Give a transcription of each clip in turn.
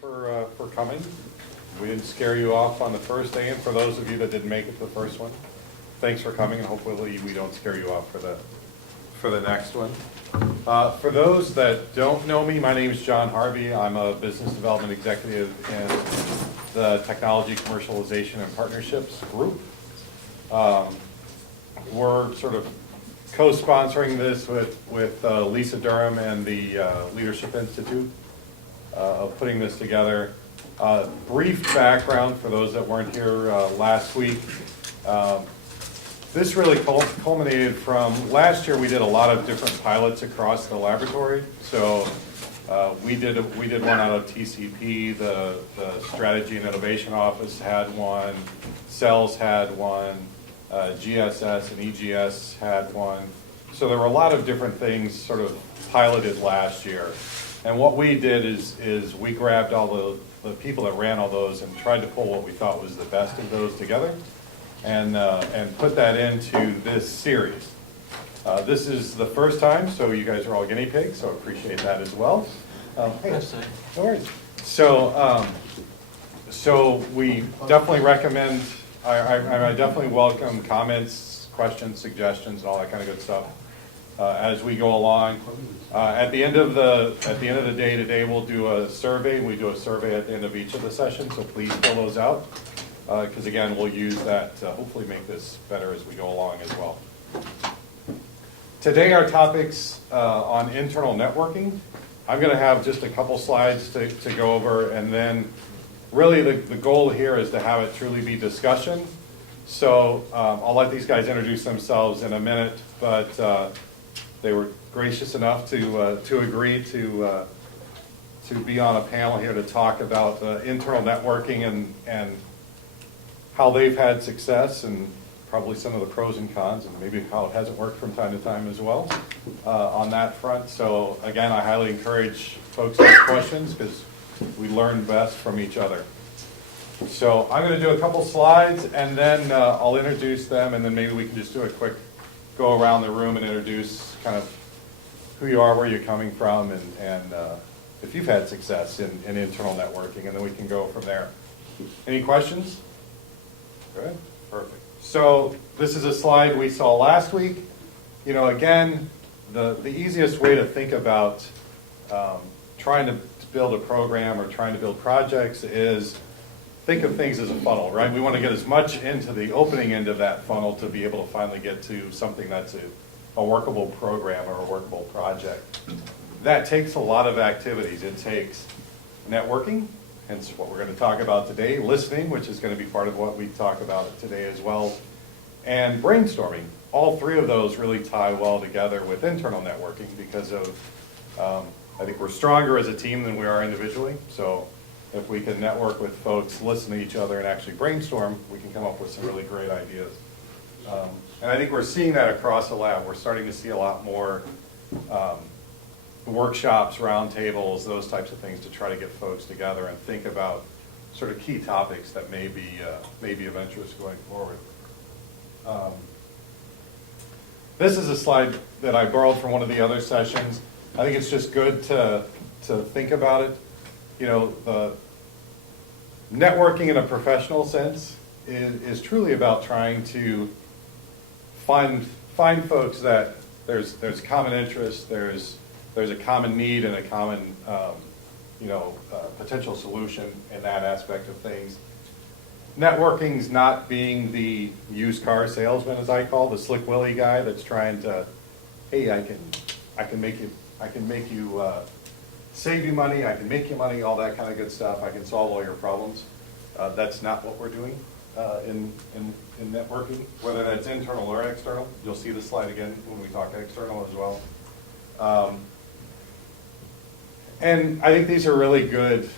for coming. We didn't scare you off on the first day, and for those of you that didn't make it to the first one, thanks for coming, and hopefully we don't scare you off for the next one. For those that don't know me, my name is John Harvey. I'm a business development executive in the Technology Commercialization and Partnerships group. We're sort of co-sponsoring this with Lisa Durham and the Leadership Institute of putting this together. Brief background for those that weren't here last week. This really culminated from last year. We did a lot of different pilots across the laboratory. So we did one out of TCP. The Strategy and Innovation Office had one. Cells had one. GSS and EGS had one. So there were a lot of different things sort of piloted last year. And what we did is we grabbed all the people that ran all those and tried to pull what we thought was the best of those together and put that into this series. This is the first time, so you guys are all guinea pigs, so I appreciate that as well. Hey, no worries. So we definitely recommend, I definitely welcome comments, questions, suggestions, and all that kind of good stuff as we go along. At the end of the day today, we'll do a survey. We do a survey at the end of each of the sessions, so please fill those out because again, we'll use that to hopefully make this better as we go along as well. Today, our topics on internal networking. I'm going to have just a couple slides to go over, and then really the goal here is to have it truly be discussion. So I'll let these guys introduce themselves in a minute, but they were gracious enough to agree to be on a panel here to talk about internal networking and how they've had success and probably some of the pros and cons and maybe how it hasn't worked from time to time as well on that front. So again, I highly encourage folks to ask questions because we learn best from each other. So I'm going to do a couple slides and then I'll introduce them and then maybe we can just do a quick go around the room and introduce kind of who you are, where you're coming from, and if you've had success in internal networking, and then we can go from there. Any questions? Good, perfect. So this is a slide we saw last week. You know, again, the easiest way to think about trying to build a program or trying to build projects is think of things as a funnel, right? We want to get as much into the opening end of that funnel to be able to finally get to something that's a workable program or a workable project. That takes a lot of activities. It takes networking, hence what we're going to talk about today, listening, which is going to be part of what we talk about today as well, and brainstorming. All three of those really tie well together with internal networking because of, I think we're stronger as a team than we are individually. So if we can network with folks, listen to each other, and actually brainstorm, we can come up with some really great ideas. And I think we're seeing that across the lab. We're starting to see a lot more workshops, roundtables, those types of things to try to get folks together and think about sort of key topics that may be of interest going forward. This is a slide that I borrowed from one of the other sessions. I think it's just good to think about it. You know, the networking in a professional sense is truly about trying to find folks that there's common interest, there's a common need and a common potential solution in that aspect of things. Networking's not being the used car salesman, as I call the slick Willie guy that's trying to, hey, I can make you save you money, I can make you money, all that kind of good stuff. I can solve all your problems. That's not what we're doing in networking, whether that's internal or external. You'll see the slide again when we talk external as well. And I think these are really good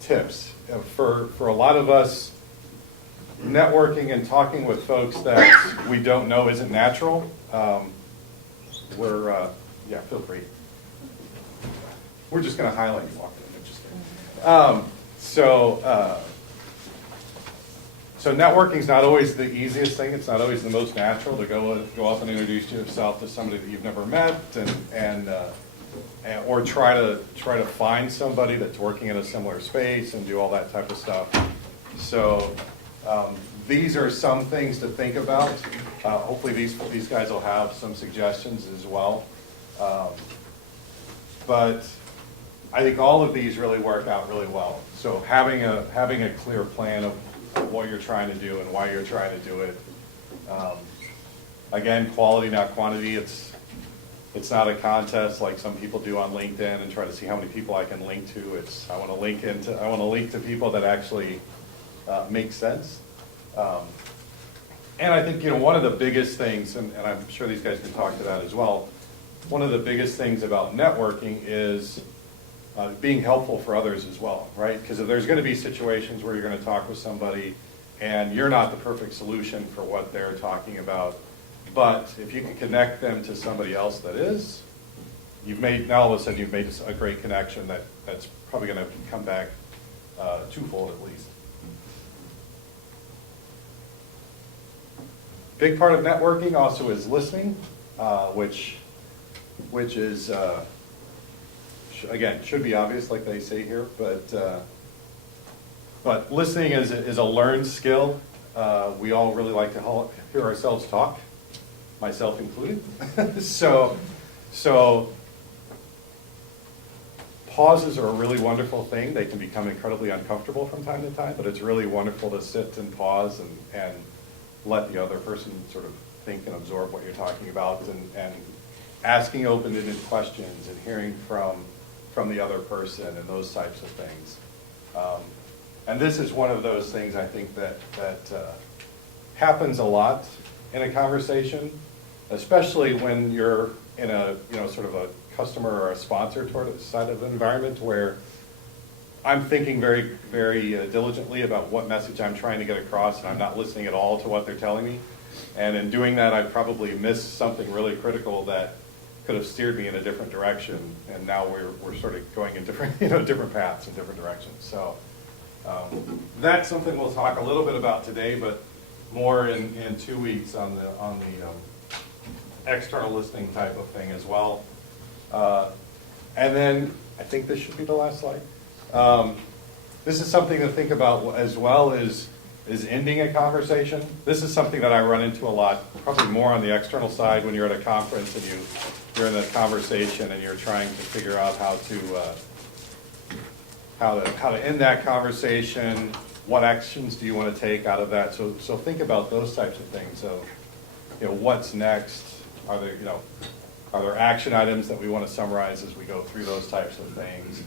tips. For a lot of us, networking and talking with folks that we don't know isn't natural. Feel free. We're just going to highlight you walking in. Just kidding. So networking is not always the easiest thing. It's not always the most natural to go up and introduce yourself to somebody that you've never met and or try to find somebody that's working in a similar space and do all that type of stuff. So these are some things to think about. Hopefully these guys will have some suggestions as well. But I think all of these really work out really well. So having a clear plan of what you're trying to do and why you're trying to do it. Again, quality, not quantity. It's not a contest like some people do on LinkedIn and try to see how many people I can link to. I want to link to people that actually make sense. And I think one of the biggest things, and I'm sure these guys can talk to that as well. One of the biggest things about networking is being helpful for others as well, right? Because if there's going to be situations where you're going to talk with somebody and you're not the perfect solution for what they're talking about, but if you can connect them to somebody else that is, now all of a sudden you've made a great connection that's probably going to come back twofold at least. Big part of networking also is listening, which is, again, should be obvious like they say here, but listening is a learned skill. We all really like to hear ourselves talk, myself included. So pauses are a really wonderful thing. They can become incredibly uncomfortable from time to time, but it's really wonderful to sit and pause and let the other person sort of think and absorb what you're talking about, and asking open-ended questions and hearing from the other person and those types of things. And this is one of those things I think that happens a lot in a conversation, especially when you're in a sort of a customer or a sponsor side of the environment where I'm thinking very, very diligently about what message I'm trying to get across, and I'm not listening at all to what they're telling me. And in doing that, I probably missed something really critical that could have steered me in a different direction. And now we're sort of going in different different paths and different directions. So that's something we'll talk a little bit about today, but more in 2 weeks on the external listening type of thing as well. And then I think this should be the last slide. This is something to think about as well as ending a conversation. This is something that I run into a lot, probably more on the external side when you're at a conference and you're in a conversation and you're trying to figure out how to end that conversation. What actions do you want to take out of that? So think about those types of things. So what's next? Are there action items that we want to summarize as we go through those types of things?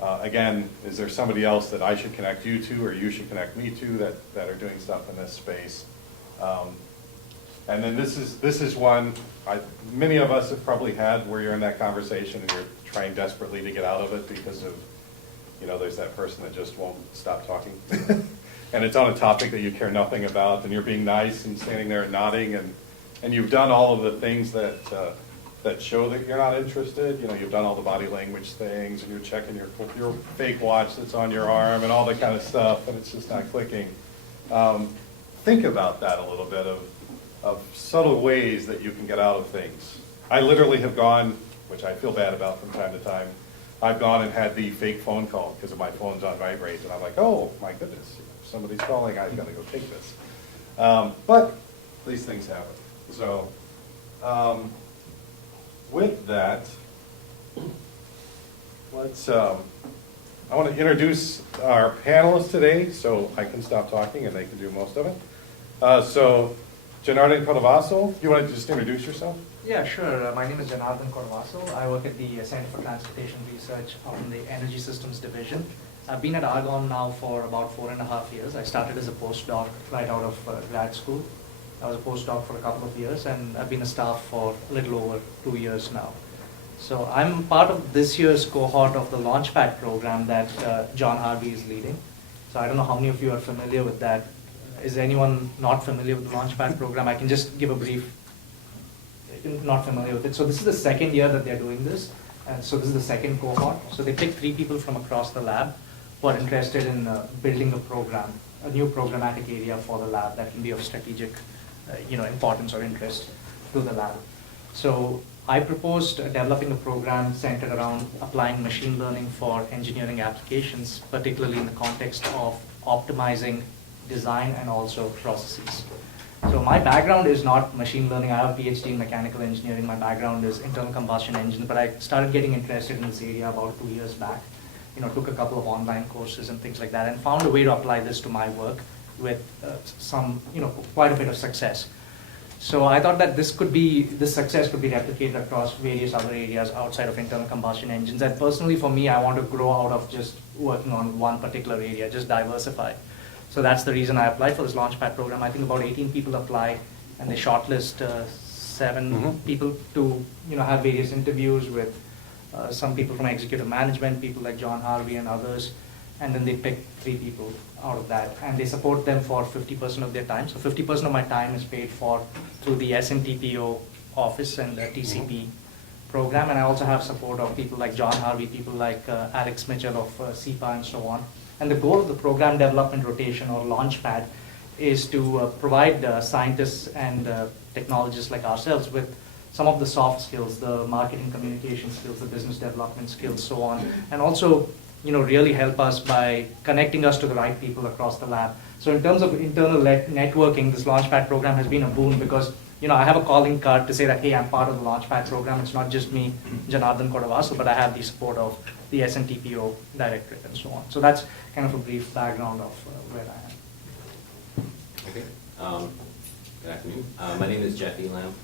Again, is there somebody else that I should connect you to or you should connect me to that are doing stuff in this space? And then this is one many of us have probably had where you're in that conversation and you're trying desperately to get out of it because of, there's that person that just won't stop talking. And it's on a topic that you care nothing about, and you're being nice and standing there and nodding, and you've done all of the things that show that you're not interested. You've done all the body language things, and you're checking your fake watch that's on your arm and all that kind of stuff, and it's just not clicking. Think about that a little bit of subtle ways that you can get out of things. I literally have gone, which I feel bad about from time to time, I've gone and had the fake phone call because my phone's on vibrate, and I'm like, oh my goodness, somebody's calling, I've got to go take this. But these things happen. So with that, I want to introduce our panelists today, so I can stop talking and they can do most of it. So, Janardhan Kodavaso, you want to just introduce yourself? Yeah, sure. My name is Janardhan Kodavaso. I work at the Center for Transportation Research on the Energy Systems Division. I've been at Argonne now for about 4.5 years. I started as a postdoc right out of grad school. I was a postdoc for a couple of years, and I've been a staff for a little over 2 years now. So I'm part of this year's cohort of the Launchpad program that John Harvey is leading. So I don't know how many of you are familiar with that. Is anyone not familiar with the Launchpad program? I can just give a brief. Not familiar with it. So this is the second year that they're doing this. And so this is the second cohort. So they pick 3 people from across the lab who are interested in building a program, a new programmatic area for the lab that can be of strategic importance or interest to the lab. So I proposed developing a program centered around applying machine learning for engineering applications, particularly in the context of optimizing design and also processes. So my background is not machine learning. I have a PhD in mechanical engineering. My background is internal combustion engine, but I started getting interested in this area about 2 years back. Took a couple of online courses and things like that, and found a way to apply this to my work with quite a bit of success. So I thought that this success could be replicated across various other areas outside of internal combustion engines. And personally, for me, I want to grow out of just working on one particular area, just diversify. So that's the reason I applied for this Launchpad program. I think about 18 people apply, and they shortlist 7 people to have various interviews with some people from executive management, people like John Harvey and others, and then they pick 3 people out of that, and they support them for 50% of their time. So 50% of my time is paid for through the SMTPO office and the TCP program, and I also have support of people like John Harvey, people like Alex Mitchell of CEPA and so on. And the goal of the program development rotation or Launchpad is to provide scientists and technologists like ourselves with some of the soft skills, the marketing communication skills, the business development skills, so on, and also really help us by connecting us to the right people across the lab. So in terms of internal networking, this Launchpad program has been a boon because I have a calling card to say that, hey, I'm part of the Launchpad program. It's not just me, Janardhan Kodavasu, but I have the support of the SNTPO directorate and so on. So that's kind of a brief background of where I am. Okay. Good afternoon. My name is Jeff Elam.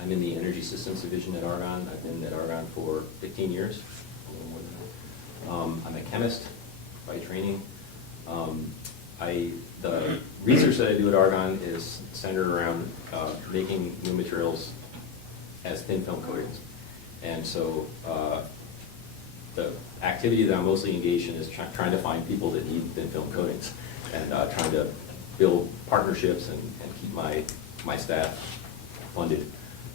I'm in the Energy Systems Division at Argonne. I've been at Argonne for 15 years, a little more than that. I'm a chemist by training. The research that I do at Argonne is centered around making new materials as thin film coatings. And so the activity that I'm mostly engaged in is trying to find people that need thin film coatings and trying to build partnerships and keep my staff funded.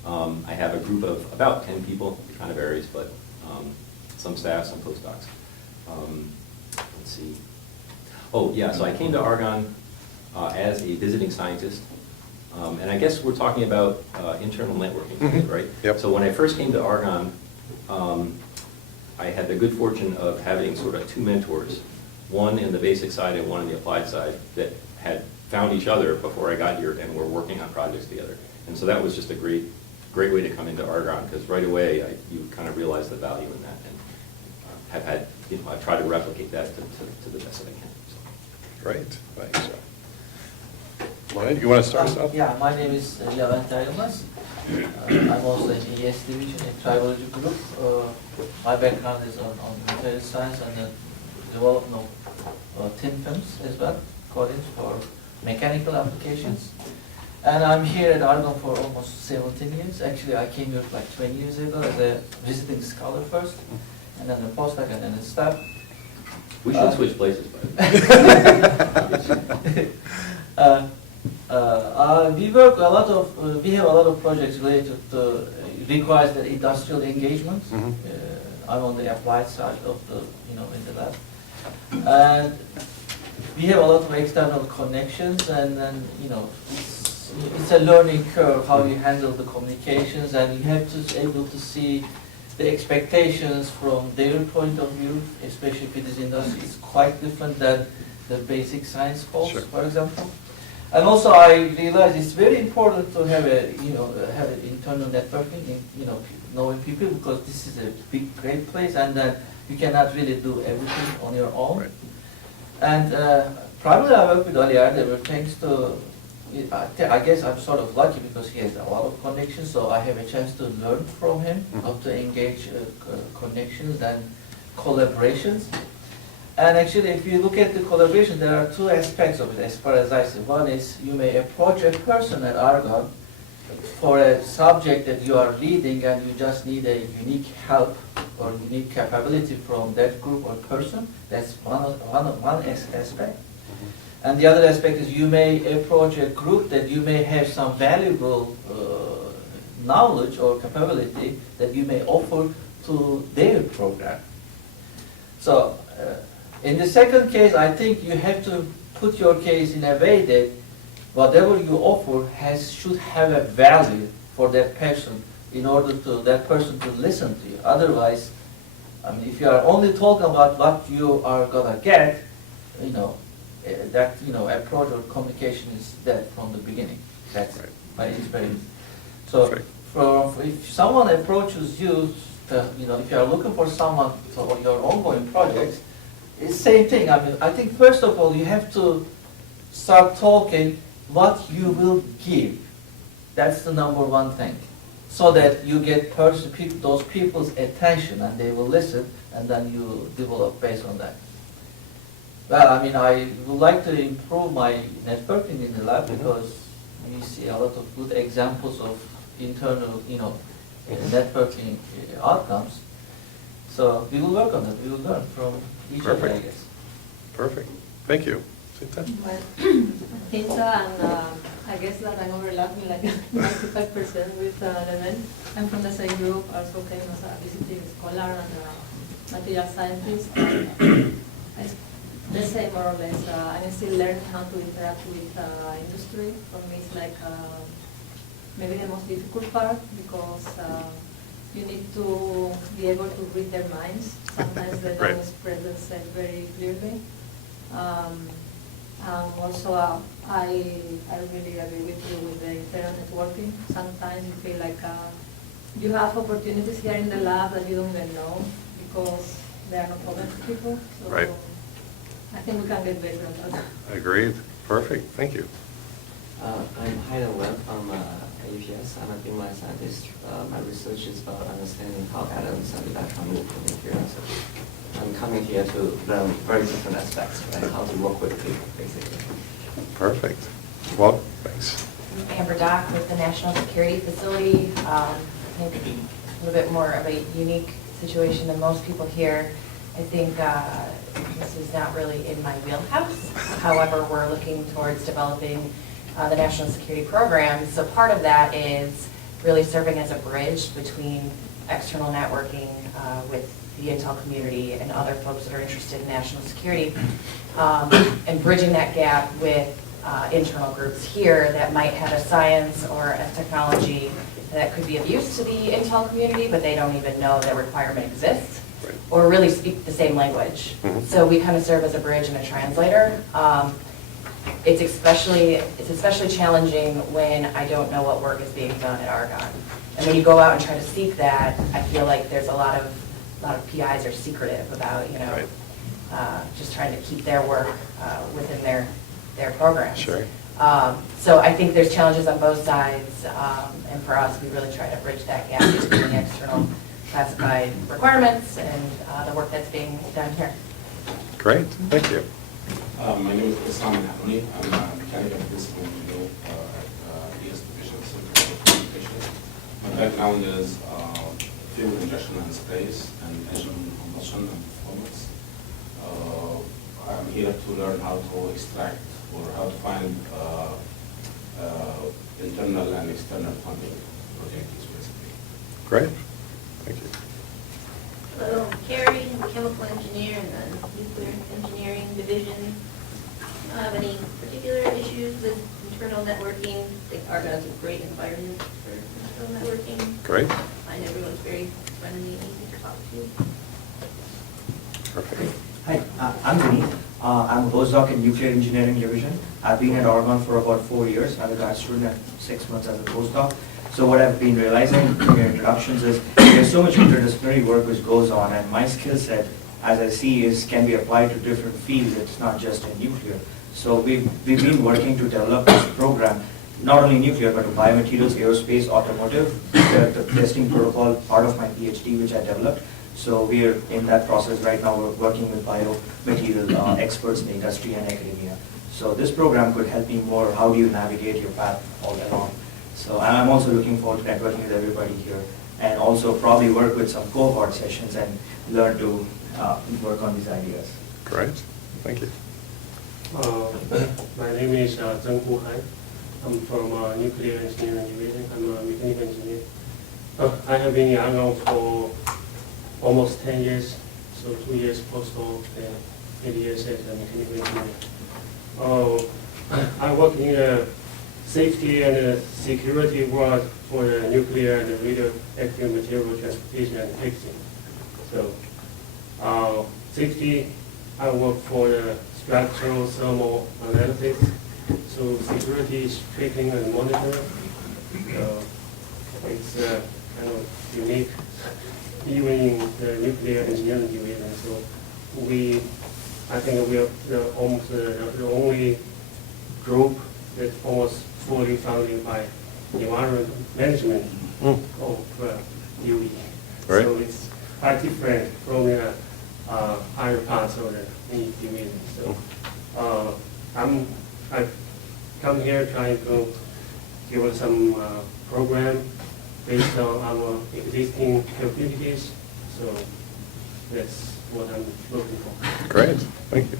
I have a group of about 10 people. It kind of varies, but some staff, some postdocs. Let's see. Oh, yeah, so I came to Argonne as a visiting scientist. And I guess we're talking about internal networking, right? Yep. So when I first came to Argonne, I had the good fortune of having sort of 2 mentors, one in the basic side and one in the applied side, that had found each other before I got here and were working on projects together. And so that was just a great way to come into Argonne, because right away you kind of realize the value in that, and have had, I've tried to replicate that to the best that I can. So. Great, thanks. Lloyd, you want to start us off? Yeah, my name is Untitled. I'm also in ES division in tribology group. My background is on material science and development of thin films as well, coatings for mechanical applications. And I'm here at Argonne for almost 17 years. Actually, I came here like 20 years ago as a visiting scholar first, and then a postdoc, and then a staff. We should switch places, by the way. We have a lot of projects related to requires the industrial engagement. I'm on the applied side of the in the lab, and we have a lot of external connections, and then it's a learning curve how you handle the communications, and you have to be able to see the expectations from their point of view, especially if it is industry. It's quite different than the basic science course, Sure. for example. And also, I realize it's very important to have have an internal networking, knowing people, because this is a big, great place, and then you cannot really do everything on your own. Right. And primarily, I work with Ali Erdemir thanks to. I guess I'm sort of lucky because he has a lot of connections, so I have a chance to learn from him how to engage connections and collaborations. And actually, if you look at the collaboration, there are 2 aspects of it, as far as I see. One is you may approach a person at Argonne for a subject that you are leading, and you just need a unique help or unique capability from that group or person. That's one aspect. And the other aspect is you may approach a group that you may have some valuable knowledge or capability that you may offer to their program. So in the second case, I think you have to put your case in a way that whatever you offer should have a value for that person in order to that person to listen to you. Otherwise, I mean, if you are only talking about what you are gonna get, that approach or communication is dead from the beginning. That's Right. my experience. So, Right. if someone approaches you, if you are looking for someone for your ongoing projects, it's same thing. I mean, I think first of all you have to start talking what you will give. That's the number one thing, so that you get those people's attention and they will listen, and then you develop based on that. Well, I mean, I would like to improve my networking in the lab because we see a lot of good examples of internal, networking outcomes. So we will work on it. We will learn from each other, I Perfect. guess. Perfect. Thank you. Sita? Well, Tinta and I guess that I'm overlapping like 95% with Leven. I'm from the same group, also came as a visiting scholar and material scientist. It's the same more or less. I'm still learning how to interact with industry. For me, it's like maybe the most difficult part because you need to be able to read their minds. Sometimes they Right. don't express themselves very clearly. Also, I really agree with you with the internal networking. Sometimes you feel like you have opportunities here in the lab that you don't even know because they are not open to people. So Right. I think we can get better at that. Agreed. Perfect. Thank you. I'm Haida Webb from UPS. I'm a beamline scientist. My research is about understanding how atoms and electrons move from nuclear. So I'm coming here to learn very different aspects, right? How to work with people, basically. Perfect. Well, thanks. Amber Dock with the National Security Facility. I think a little bit more of a unique situation than most people here. I think this is not really in my wheelhouse. However, we're looking towards developing the national security program. So part of that is really serving as a bridge between external networking with the Intel community and other folks that are interested in national security, and bridging that gap with internal groups here that might have a science or a technology that could be of use to the Intel community, but they don't even know that requirement exists, Right. or really speak the same language. Mhm. So we kind of serve as a bridge and a translator. It's especially challenging when I don't know what work is being done at Argonne. And when you go out and try to seek that, I feel like there's a lot of PIs are secretive about, Right. just trying to keep their work within their programs. Sure. So I think there's challenges on both sides, and for us, we really try to bridge that gap between the external classified requirements and the work that's being done here. Great. Thank you. My name is Islam Haruni. I'm a mechanical principal engineer at ES Division, Center for Communications. My background is fuel injection and space and engine combustion and performance. I'm here to learn how to extract or how to find internal and external funding projects, basically. Great. Thank you. Hello, Carrie, I'm a chemical engineer in the nuclear engineering division. I don't have any particular issues with internal networking. I think Argonne is a great environment for internal networking. Great. I find everyone's very friendly and easy to talk to. Perfect. Hi, I'm Vinny. I'm a postdoc in nuclear engineering division. I've been at Argonne for about 4 years. I'm a grad student at 6 months as a postdoc. So what I've been realizing from your introductions is there's so much interdisciplinary work which goes on, and my skill set, as I see, can be applied to different fields. It's not just in nuclear. So we've been working to develop this program, not only nuclear, but biomaterials, aerospace, automotive, the testing protocol, part of my PhD, which I developed. So we're in that process right now. We're working with biomaterial experts in the industry and academia. So this program could help me more. How do you navigate your path all along? So I'm also looking forward to networking with everybody here, and also probably work with some cohort sessions and learn to work on these ideas. Great. Thank you. My name is Zheng Hu Han. I'm from nuclear engineering division. I'm a mechanical engineer. I have been in Argonne for almost 10 years, so 2 years postdoc and 8 years as a mechanical engineer. I work in a safety and security world for the nuclear and radioactive material transportation and testing. So, safety, I work for the structural thermal analytics. So security is tracking and monitoring. It's kind of unique, even in the nuclear engineering division. So I think we are almost the only group that's almost fully funded by environment management of UE. Right. So it's quite different from the other parts of the division. So I come here trying to give us some program based on our existing capabilities. So that's what I'm looking for. Great, thank you.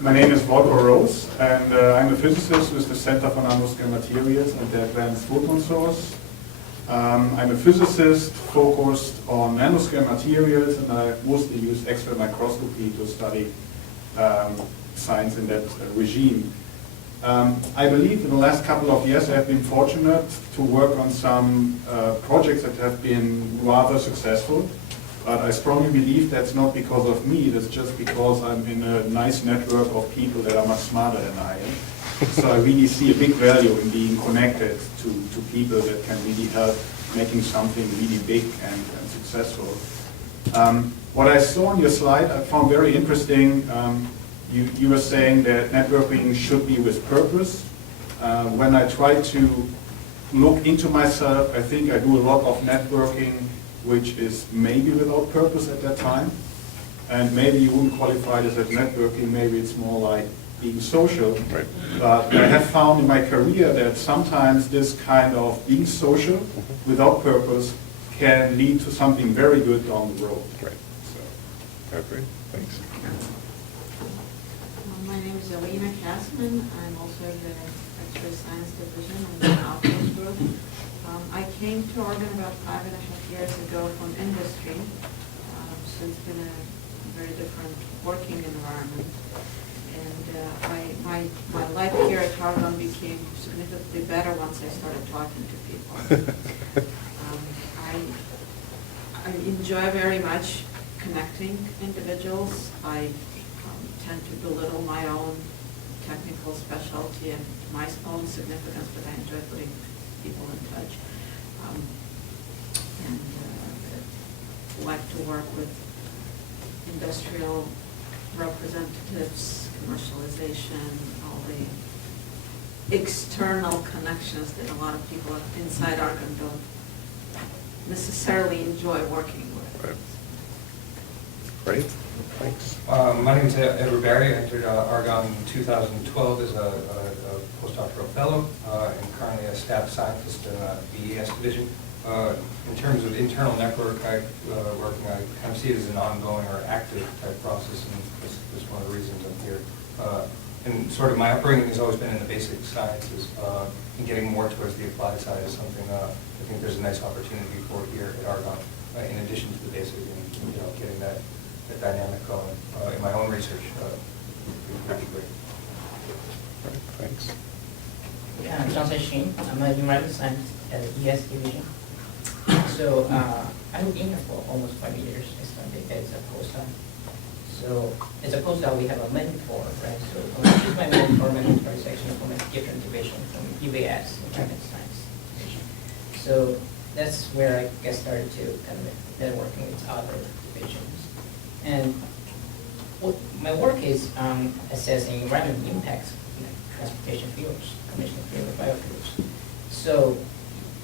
My name is Walter Rose, and I'm a physicist with the Center for Nanoscale Materials and the Advanced Photon Source. I'm a physicist focused on nanoscale materials, and I mostly use X-ray microscopy to study science in that regime. I believe in the last couple of years I have been fortunate to work on some projects that have been rather successful. But I strongly believe that's not because of me, that's just because I'm in a nice network of people that are much smarter than I am. So I really see a big value in being connected to people that can really help making something really big and successful. What I saw on your slide I found very interesting. You were saying that networking should be with purpose. When I try to look into myself, I think I do a lot of networking which is maybe without purpose at that time. And maybe you wouldn't qualify this as networking, maybe it's more like being social. Right. But I have found in my career that sometimes this kind of being social without purpose can lead to something very good down the road. Right. So, great, thanks. My name is Alina Kassman. I'm also in the X-ray Science Division in the Options Group. I came to Oregon about 5.5 years ago from industry, so it's been a very different working environment. And my life here at Oregon became significantly better once I started talking to people. I enjoy very much connecting individuals. I tend to belittle my own technical specialty and my own significance, but I enjoy putting people in touch. Like to work with industrial representatives, commercialization, all the external connections that a lot of people inside Oregon don't necessarily enjoy working with. Right. Great, thanks. My name is Edward Barry. I entered Argonne in 2012 as a postdoctoral fellow and currently a staff scientist in the BES division. In terms of internal network working, I kind of see it as an ongoing or active type process, and this is one of the reasons I'm here. And sort of my upbringing has always been in the basic sciences, and getting more towards the applied side is something I think there's a nice opportunity for here at Argonne, in addition to the basic and getting that dynamic going in my own research. Would be great. Right, thanks. Yeah, I'm Johnson Shin. I'm a environmental scientist at the ES division. So I've been here for almost 5 years. I started as a postdoc. So as a postdoc, we have a mentor, right? So she's my mentor is actually from a different division, from UAS, Environmental Science Division. So that's where I get started to kind of networking with other divisions. And what my work is assessing environmental impacts in transportation fuels, conventional fuel, biofuels. So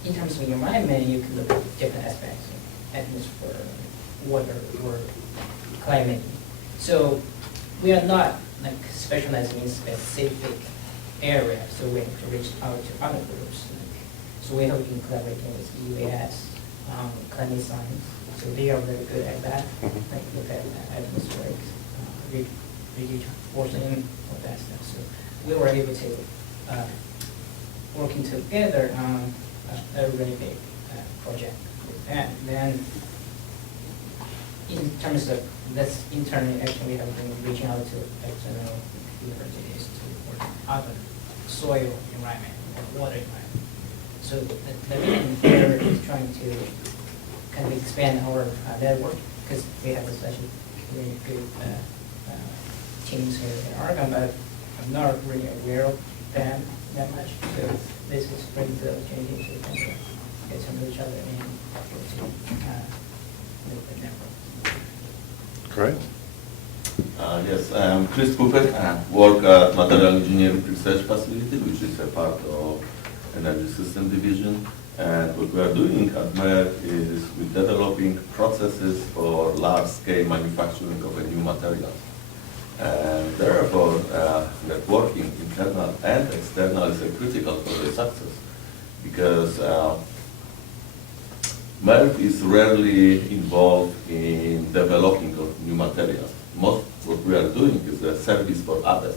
in terms of environment, you can look at different aspects, atmosphere, water, or climate. So we are not like specializing in specific area, so we have to reach out to other groups. So we have been collaborating with UAS, climate science. So they are very good at that, like look at atmospheric, reinforcing, all that stuff. So we were able to working together on a really big project with that. Then in terms of this internally, actually we have been reaching out to external universities to work on other soil environment or water environment. So the vision here is trying to kind of expand our network because we have such a really good teams here in Oregon, but I'm not really aware of them that much. So this is brings the opportunity to kind of get to know each other and to make the network. Great. Yes, I'm Chris Kupek. I work at Material Engineering Research Facility, which is a part of Energy System Division. And what we are doing at MER is we're developing processes for large-scale manufacturing of a new material. And therefore, networking, internal and external, is critical for the success because MER is rarely involved in developing of new materials. Most what we are doing is a service for others.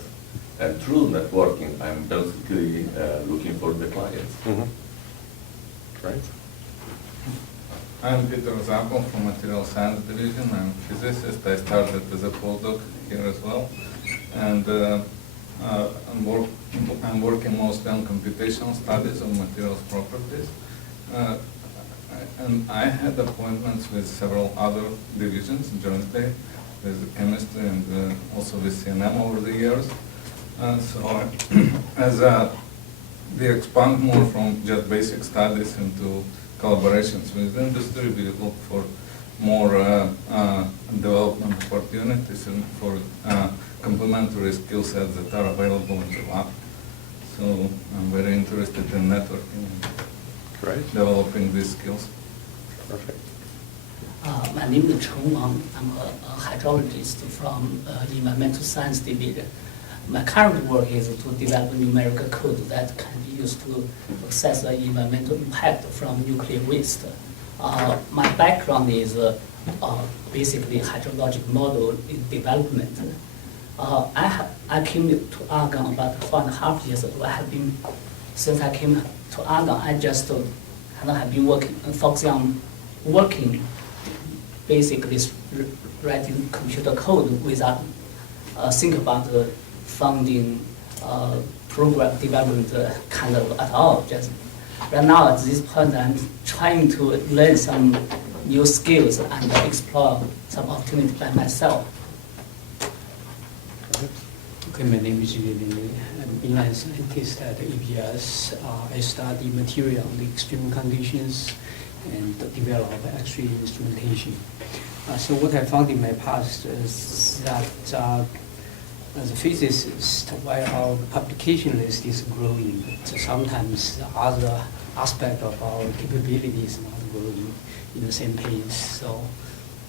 And through networking, I'm basically looking for the clients. Mm-hmm. Great. I'm Peter Zappo from Material Science Division. I'm a physicist. I started as a postdoc here as well. And I'm working mostly on computational studies of materials properties. And I had appointments with several other divisions jointly, with chemistry and also with CNM over the years. So as we expand more from just basic studies into collaborations with industry, we look for more development opportunities and for complementary skill sets that are available in the lab. So I'm very interested in networking and developing these skills. Perfect. My name is Chen Wang. I'm a hydrologist from Environmental Science Division. My current work is to develop numerical code that can be used to assess the environmental impact from nuclear waste. My background is basically hydrologic model in development. I came to Argonne about 4.5 years ago. Since I came to Argonne, I just have been focusing on working, basically writing computer code without think about the funding, program development kind of at all. Just right now at this point, I'm trying to learn some new skills and explore some opportunities by myself. Okay, my name is Yuan. I'm inline scientist at EPS. I study material under extreme conditions and develop X-ray instrumentation. So what I found in my past is that as a physicist, while our publication list is growing, but sometimes the other aspect of our capability is not growing in the same pace. So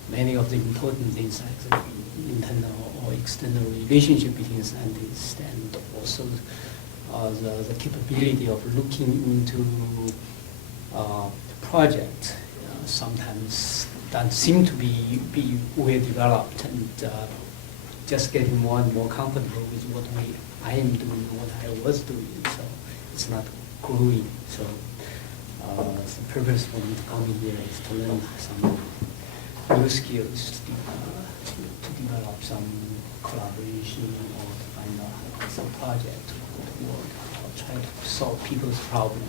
many of the important things like the internal or external relationship between scientists and also the capability of looking into project sometimes that seem to be well developed and just getting more and more comfortable with what I am doing, what I was doing. So it's not growing. So the purpose for me to come here is to learn some new skills to develop some collaboration or to find out some project to work or try to solve people's problems.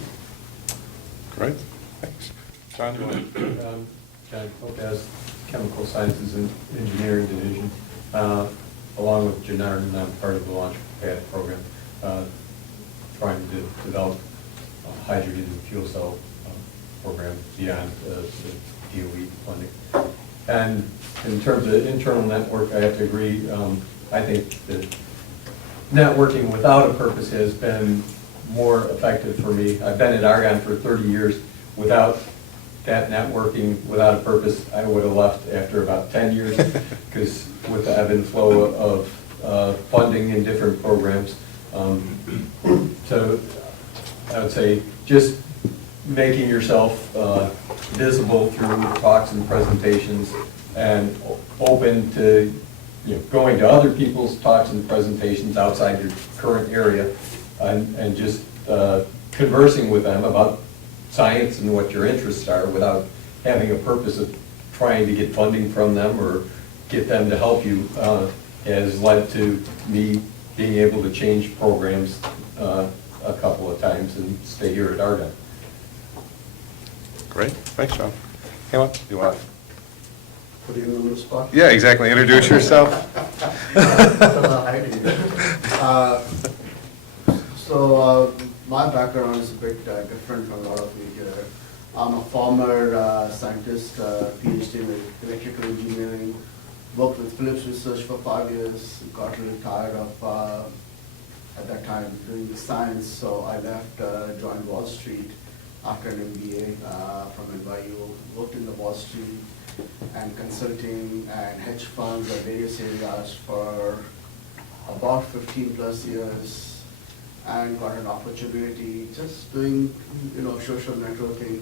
Great, thanks. John, do you want John Lopez, Chemical Sciences and Engineering Division. Along with Janardan, I'm part of the Launchpad program, trying to develop a hydrogen fuel cell program beyond the DOE funding. And in terms of internal network, I have to agree. I think that networking without a purpose has been more effective for me. I've been at Argonne for 30 years. Without that networking, without a purpose, I would have left after about 10 years because with the ebb and flow of funding in different programs. So I would say just making yourself visible through talks and presentations and open to going to other people's talks and presentations outside your current area and just conversing with them about science and what your interests are without having a purpose of trying to get funding from them or get them to help you has led to me being able to change programs a couple of times and stay here at Argonne. Great, thanks, John. Hema, do you want? Put you in the spot? Yeah, exactly. Introduce yourself. My background is a bit different from a lot of you here. I'm a former scientist, PhD in electrical engineering, worked with Philips Research for 5 years, got really tired of, at that time, doing the science, so I left, joined Wall Street after an MBA from NYU, worked in the Wall Street and consulting and hedge funds at various areas for about 15 plus years, and got an opportunity just doing, social networking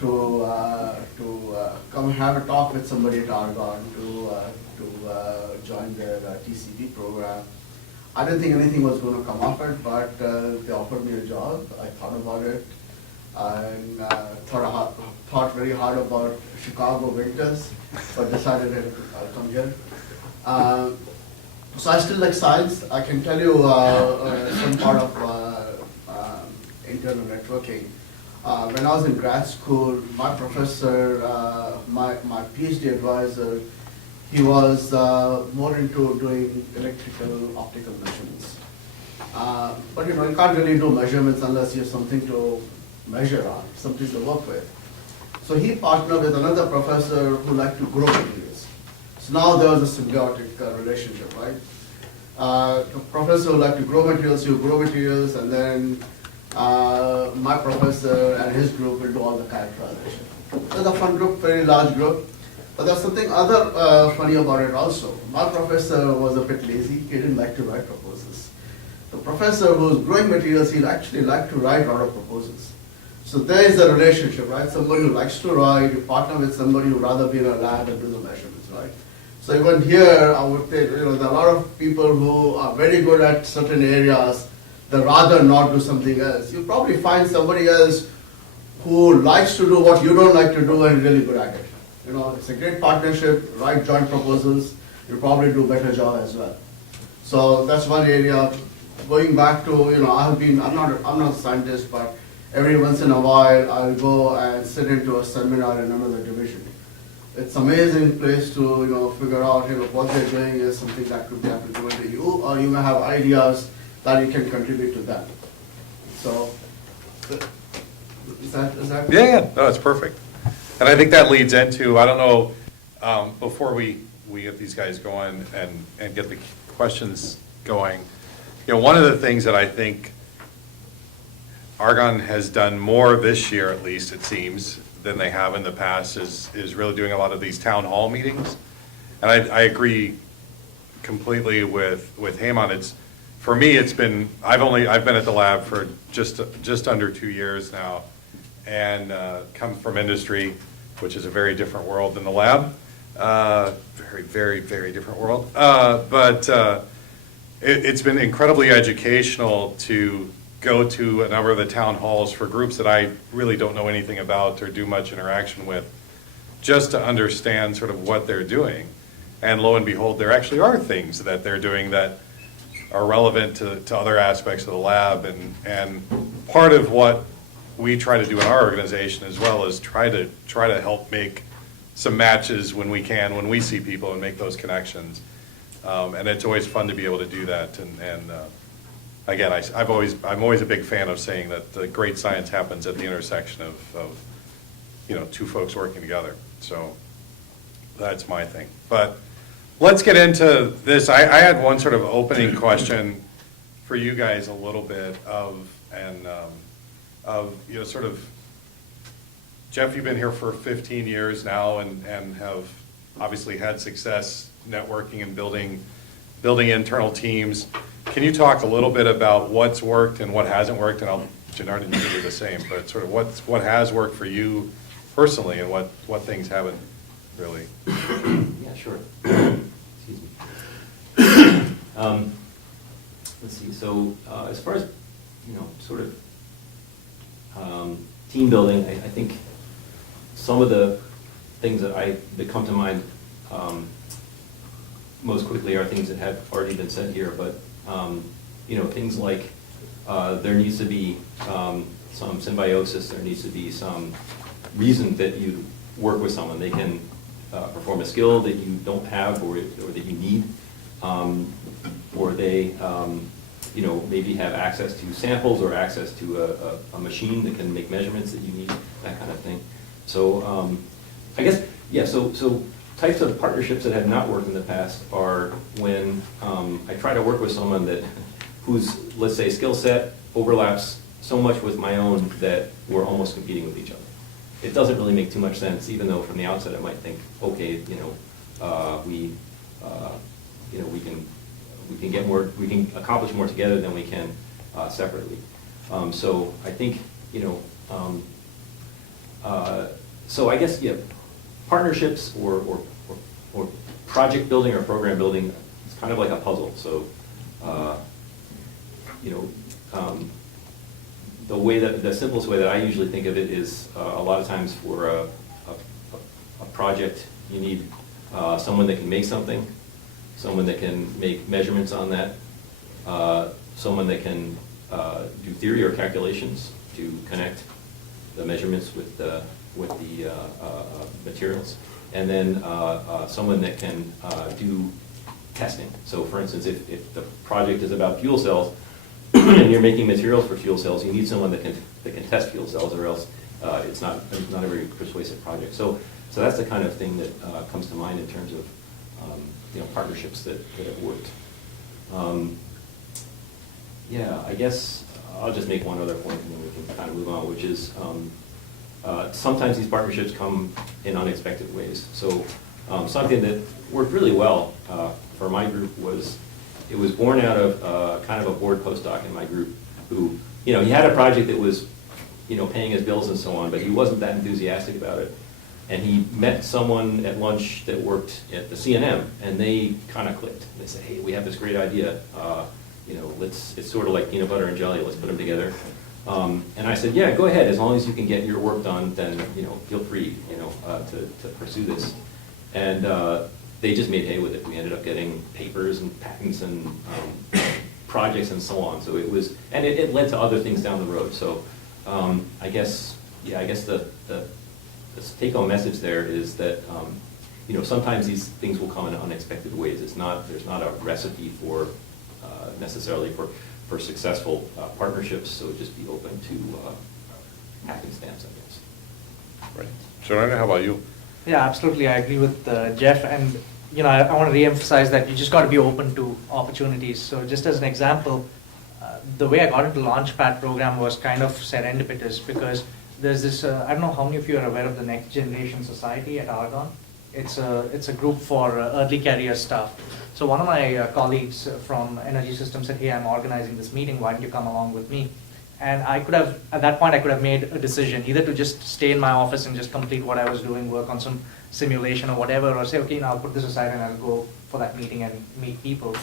to come have a talk with somebody at Argonne to join their TCP program. I didn't think anything was going to come of it, but they offered me a job. I thought about it and thought very hard about Chicago winters, but decided I'll come here. So I still like science. I can tell you some part of internal networking. When I was in grad school, my professor, my PhD advisor, he was more into doing electrical optical measurements. But you can't really do measurements unless you have something to measure on, something to work with. So he partnered with another professor who liked to grow materials. So now there was a symbiotic relationship, right? The professor who liked to grow materials, you grow materials, and then my professor and his group will do all the characterization. It's a fun group, very large group. But there's something other funny about it also. My professor was a bit lazy. He didn't like to write proposals. The professor who was growing materials, he actually liked to write a lot of proposals. So there is a relationship, right? Somebody who likes to write, you partner with somebody who would rather be in a lab and do the measurements, right? So even here, I would say, there are a lot of people who are very good at certain areas, they rather not do something else. You probably find somebody else who likes to do what you don't like to do and really good at it. It's a great partnership, write joint proposals, you'll probably do a better job as well. So that's one area. Going back to, I'm not a scientist, but every once in a while I'll go and sit into a seminar in another division. It's an amazing place to, figure out, what they're doing is something that could be applicable to you, or you may have ideas that you can contribute to them. So, is that? Yeah, no, it's perfect. And I think that leads into, I don't know, before we get these guys going and get the questions going, one of the things that I think Argonne has done more this year, at least it seems, than they have in the past is really doing a lot of these town hall meetings. And I agree completely with Hemant. For me, I've been at the lab for just under 2 years now, and come from industry, which is a very different world than the lab. Very, very, very different world. But it's been incredibly educational to go to a number of the town halls for groups that I really don't know anything about or do much interaction with, just to understand sort of what they're doing. And lo and behold, there actually are things that they're doing that are relevant to other aspects of the lab. And part of what we try to do in our organization as well is try to help make some matches when we can, when we see people, and make those connections. And it's always fun to be able to do that. And again, I'm always a big fan of saying that the great science happens at the intersection of two folks working together. So that's my thing. But let's get into this. I had one sort of opening question for you guys, a little bit of sort of, Jeff, you've been here for 15 years now and have obviously had success networking and building internal teams. Can you talk a little bit about what's worked and what hasn't worked? And Janardhan, you can do the same, but sort of what has worked for you personally and what things haven't really. Yeah, sure. Excuse me. Let's see. So as far as sort of team building, I think some of the things that come to mind most quickly are things that have already been said here. But things like there needs to be some symbiosis, there needs to be some reason that you work with someone. They can perform a skill that you don't have or that you need, or they maybe have access to samples or access to a machine that can make measurements that you need, that kind of thing. So I guess, yeah, so types of partnerships that have not worked in the past are when I try to work with someone whose, let's say, skill set overlaps so much with my own that we're almost competing with each other. It doesn't really make too much sense, even though from the outset I might think, okay, we can get more, we can accomplish more together than we can separately. So I think, so I guess, yeah, partnerships or project building or program building, it's kind of like a puzzle. So, the simplest way that I usually think of it is a lot of times for a project, you need someone that can make something, someone that can make measurements on that, someone that can do theory or calculations to connect the measurements with the materials, and then someone that can do testing. So for instance, if the project is about fuel cells and you're making materials for fuel cells, you need someone that can test fuel cells, or else it's not a very persuasive project. So that's the kind of thing that comes to mind in terms of partnerships that have worked. Yeah, I guess I'll just make one other point and then we can kind of move on, which is sometimes these partnerships come in unexpected ways. So something that worked really well for my group was, it was born out of kind of a bored postdoc in my group who, he had a project that was, paying his bills and so on, but he wasn't that enthusiastic about it. And he met someone at lunch that worked at the CNM, and they kind of clicked. They said, hey, we have this great idea. It's sort of like peanut butter and jelly, let's put them together. And I said, yeah, go ahead, as long as you can get your work done, then feel free to pursue this. And they just made hay with it. We ended up getting papers and patents and projects and so on. So it was, and it led to other things down the road. So I guess the take-home message there is that sometimes these things will come in unexpected ways. There's not a recipe for necessarily for successful partnerships. So just be open to happenstance, I guess. Right. Sharana, how about you? Yeah, absolutely. I agree with Jeff, and I want to re-emphasize that you just got to be open to opportunities. So just as an example, the way I got into Launchpad program was kind of serendipitous, because there's this, I don't know how many of you are aware of the Next Generation Society at Argonne. It's a group for early career staff. So one of my colleagues from Energy Systems said, hey, I'm organizing this meeting, why don't you come along with me? And I could have, at that point, I could have made a decision, either to just stay in my office and just complete what I was doing, work on some simulation or whatever, or say, okay, now I'll put this aside and I'll go for that meeting and meet people.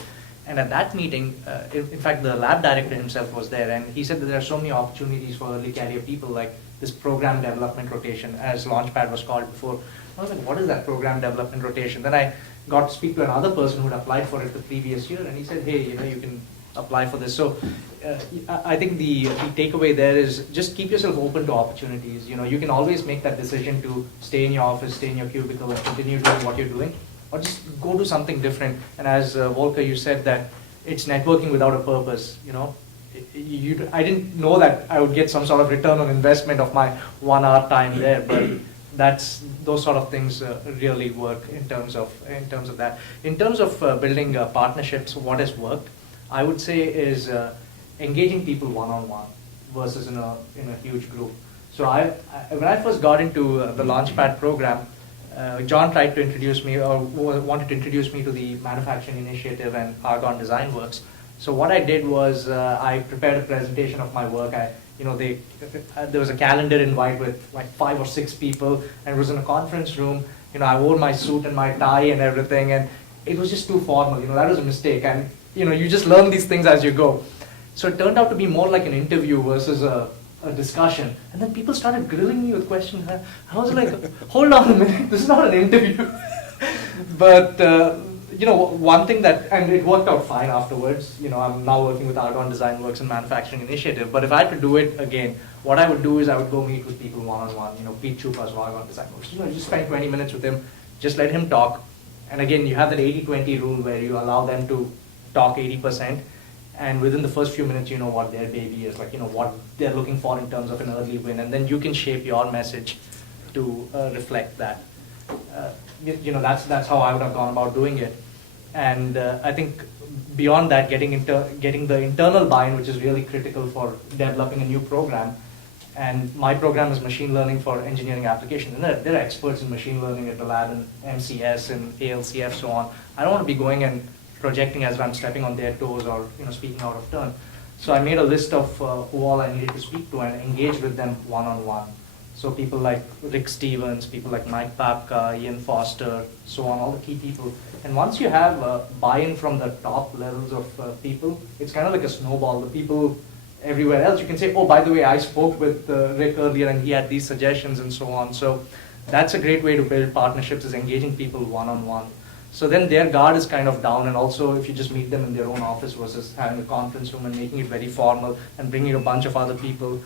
And at that meeting, in fact, the lab director himself was there, and he said that there are so many opportunities for early career people, like this program development rotation, as Launchpad was called before. I was like, what is that program development rotation? Then I got to speak to another person who had applied for it the previous year, and he said, hey, you can apply for this. So I think the takeaway there is just keep yourself open to opportunities. You can always make that decision to stay in your office, stay in your cubicle, and continue doing what you're doing, or just go do something different. And as Volker, you said that it's networking without a purpose. I didn't know that I would get some sort of return on investment of my 1 hour time there, but those sort of things really work in terms of that. In terms of building partnerships, what has worked, I would say, is engaging people one-on-one versus in a huge group. So when I first got into the Launchpad program, John tried to introduce me, or wanted to introduce me to the Manufacturing Initiative and Argonne Design Works. So what I did was I prepared a presentation of my work. There was a calendar invite with like 5 or 6 people, and it was in a conference room. I wore my suit and my tie and everything, and it was just too formal. That was a mistake, and you just learn these things as you go. So it turned out to be more like an interview versus a discussion. And then people started grilling me with questions. I was like, hold on a minute, this is not an interview. But you know, one thing that, and it worked out fine afterwards, you know, I'm now working with Argonne Design Works and Manufacturing Initiative, but if I had to do it again, what I would do is I would go meet with people one-on-one, you know, Pete Chupas, Argonne Design Works, you know, just spend 20 minutes with him, just let him talk, and again, you have that 80-20 rule where you allow them to talk 80%, and within the first few minutes, you know what their baby is, like, you know, what they're looking for in terms of an early win, and then you can shape your message to reflect that. You know, that's how I would have gone about doing it. And I think beyond that, getting the internal buy-in, which is really critical for developing a new program. And my program is machine learning for engineering applications. And there are experts in machine learning at the lab and MCS and ALCF, so on. I don't want to be going and projecting as I'm stepping on their toes or, you know, speaking out of turn. So I made a list of who all I needed to speak to and engage with them one-on-one. So people like Rick Stevens, people like Mike Papka, Ian Foster, so on, all the key people. And once you have buy-in from the top levels of people, it's kind of like a snowball. The people everywhere else, you can say, oh, by the way, I spoke with Rick earlier and he had these suggestions and so on. So that's a great way to build partnerships, is engaging people one-on-one. So then their guard is kind of down, and also if you just meet them in their own office versus having a conference room and making it very formal and bringing a bunch of other people.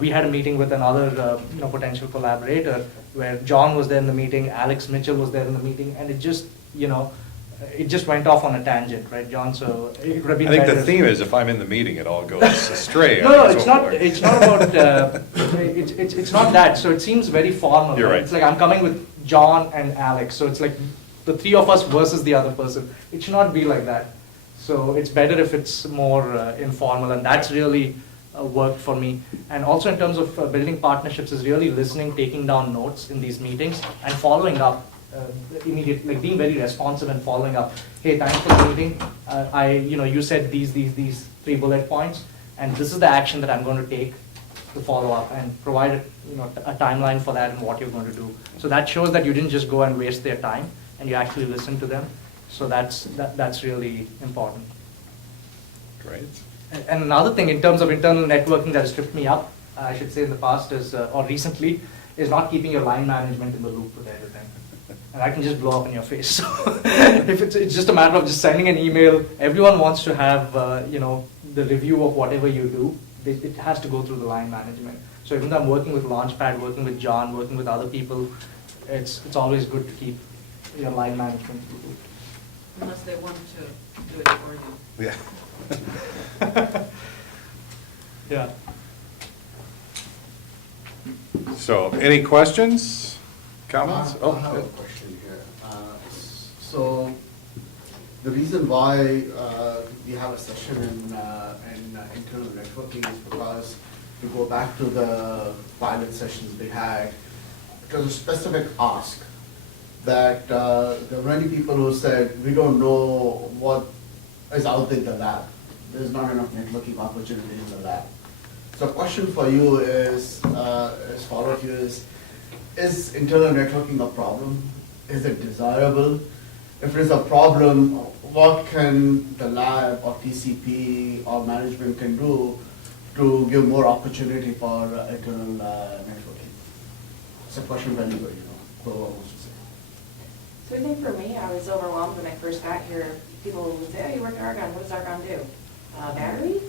We had a meeting with another you know, potential collaborator where John was there in the meeting, Alex Mitchell was there in the meeting, and it just, you know, it just went off on a tangent, right, John? So it would have been I think better the theme is if I'm in the meeting, it all goes astray. No, it's not. It's not about. It's not that. So it seems very formal. You're right. It's like I'm coming with John and Alex. So it's like the three of us versus the other person. It should not be like that. So it's better if it's more informal, and that's really worked for me. And also in terms of building partnerships, is really listening, taking down notes in these meetings, and following up. Immediately, like being very responsive and following up. Hey, thanks for the meeting. You said these 3 bullet points, and this is the action that I'm going to take to follow up, and provide a timeline for that and what you're going to do. So that shows that you didn't just go and waste their time, and you actually listened to them. So that's really important. Great. And another thing in terms of internal networking that has tripped me up, I should say in the past is, or recently, is not keeping your line management in the loop with everything. And I can just blow up in your face. So if it's just a matter of just sending an email, everyone wants to have the review of whatever you do. It has to go through the line management. So even though I'm working with Launchpad, working with John, working with other people, it's always good to keep your line management in the loop. Unless they want to do it for you. Yeah. Yeah. So, any questions, comments? I have a question here. So, the reason why we have a session in internal networking is because we go back to the pilot sessions we had. It was a specific ask that there were many people who said, we don't know what is out there in the lab. There's not enough networking opportunity in the lab. So question for you is, as follow here is internal networking a problem? Is it desirable? If it's a problem, what can the lab or TCP or management can do to give more opportunity for internal networking? It's a question for anybody, whoever wants to say. So I think for me, I was overwhelmed when I first got here. People would say, oh, you work at Argonne, what does Argonne do? Batteries?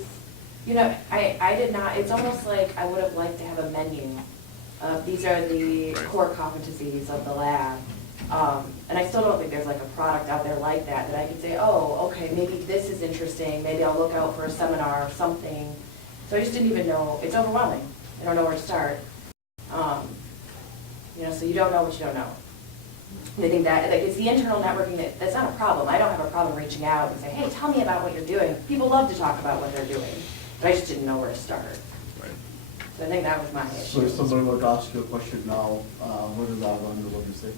I did not, it's almost like I would have liked to have a menu of these are the core competencies of the lab. And I still don't think there's like a product out there like that I could say, oh, okay, maybe this is interesting, maybe I'll look out for a seminar or something. So I just didn't even know, it's overwhelming. I don't know where to start. So you don't know what you don't know. And I think that it's the internal networking that's not a problem. I don't have a problem reaching out and saying, hey, tell me about what you're doing. People love to talk about what they're doing, but I just didn't know where to start. Right. So I think that was my issue. So if somebody were to ask you a question now, what is Argonne, what do you say?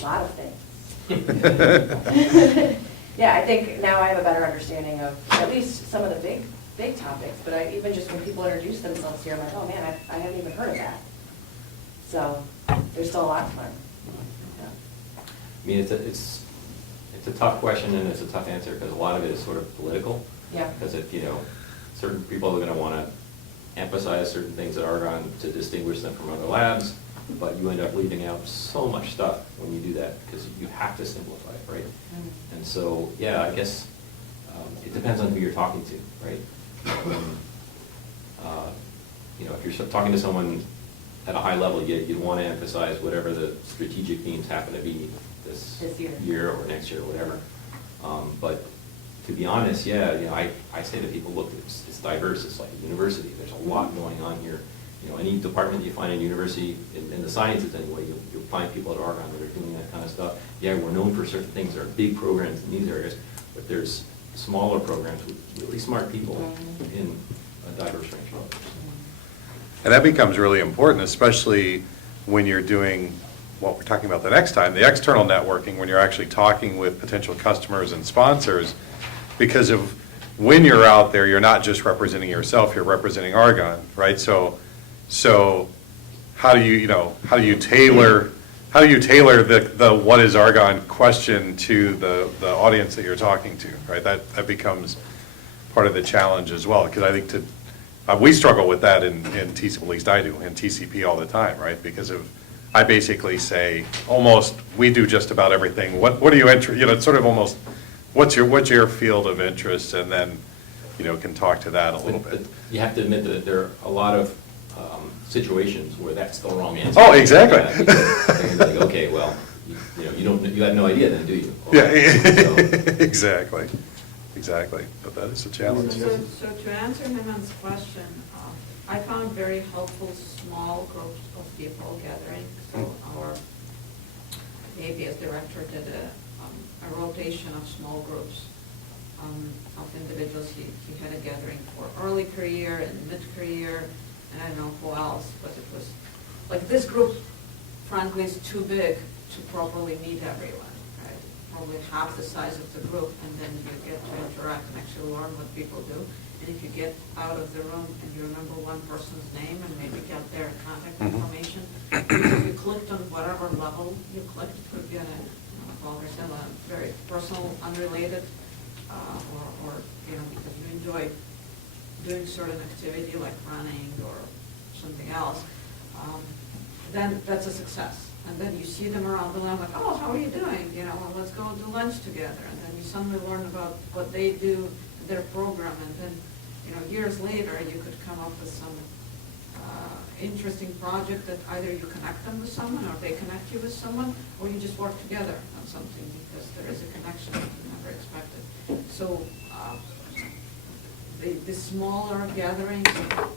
A lot of things. Yeah, I think now I have a better understanding of at least some of the big topics, but even just when people introduce themselves here, I'm like, oh man, I haven't even heard of that. So there's still a lot to learn. I mean, it's a tough question and it's a tough answer because a lot of it is sort of political. Yeah. Because if, certain people are going to want to emphasize certain things at Argonne to distinguish them from other labs. but you end up leaving out so much stuff when you do that, because you have to simplify it, right? And so, yeah, I guess it depends on who you're talking to, right? You know, if you're talking to someone at a high level, you'd want to emphasize whatever the strategic themes happen to be this year or next year or whatever. But to be honest, yeah, you know, I say to people, look, it's diverse. It's like a university. There's a lot going on here. You know, any department you find in university, in the sciences anyway, you'll find people at Argonne that are doing that kind of stuff. Yeah, we're known for certain things. There are big programs in these areas, but there's smaller programs with really smart people in a diverse range of others. And that becomes really important, especially when you're doing what we're talking about the next time, the external networking, when you're actually talking with potential customers and sponsors, because of when you're out there, you're not just representing yourself, you're representing Argonne, right? So how do you tailor the what is Argonne question to the audience that you're talking to, right? That becomes part of the challenge as well, because I think we struggle with that in TCP, at least I do, in TCP all the time, right? Because I basically say we do just about everything. What are you it's sort of almost, what's your field of interest, and then, can talk to that a little bit. You have to admit that there are a lot of situations where that's the wrong answer. Oh, exactly. They're gonna be like, okay, well, you have no idea then, do you? Yeah, exactly. Exactly, but that is a challenge. So to answer Heman's question, I found very helpful small groups of people gathering. So our ABS director did a rotation of small groups of individuals. He had a gathering for early career and mid-career, and I don't know who else, but it was like this group, frankly, is too big to properly meet everyone. Probably half the size of the group, and then you get to interact and actually learn what people do. And if you get out of the room and you remember one person's name and maybe get their contact information, if you clicked on whatever level you clicked, it could be on a very personal, unrelated, or because you enjoy doing certain activity like running or something else, then that's a success. And then you see them around the lab, like, oh, how are you doing? Well, let's go do lunch together. And then you suddenly learn about what they do, their program, and then, years later, you could come up with some interesting project that either you connect them with someone, or they connect you with someone, or you just work together on something because there is a connection that you never expected. So the smaller gatherings of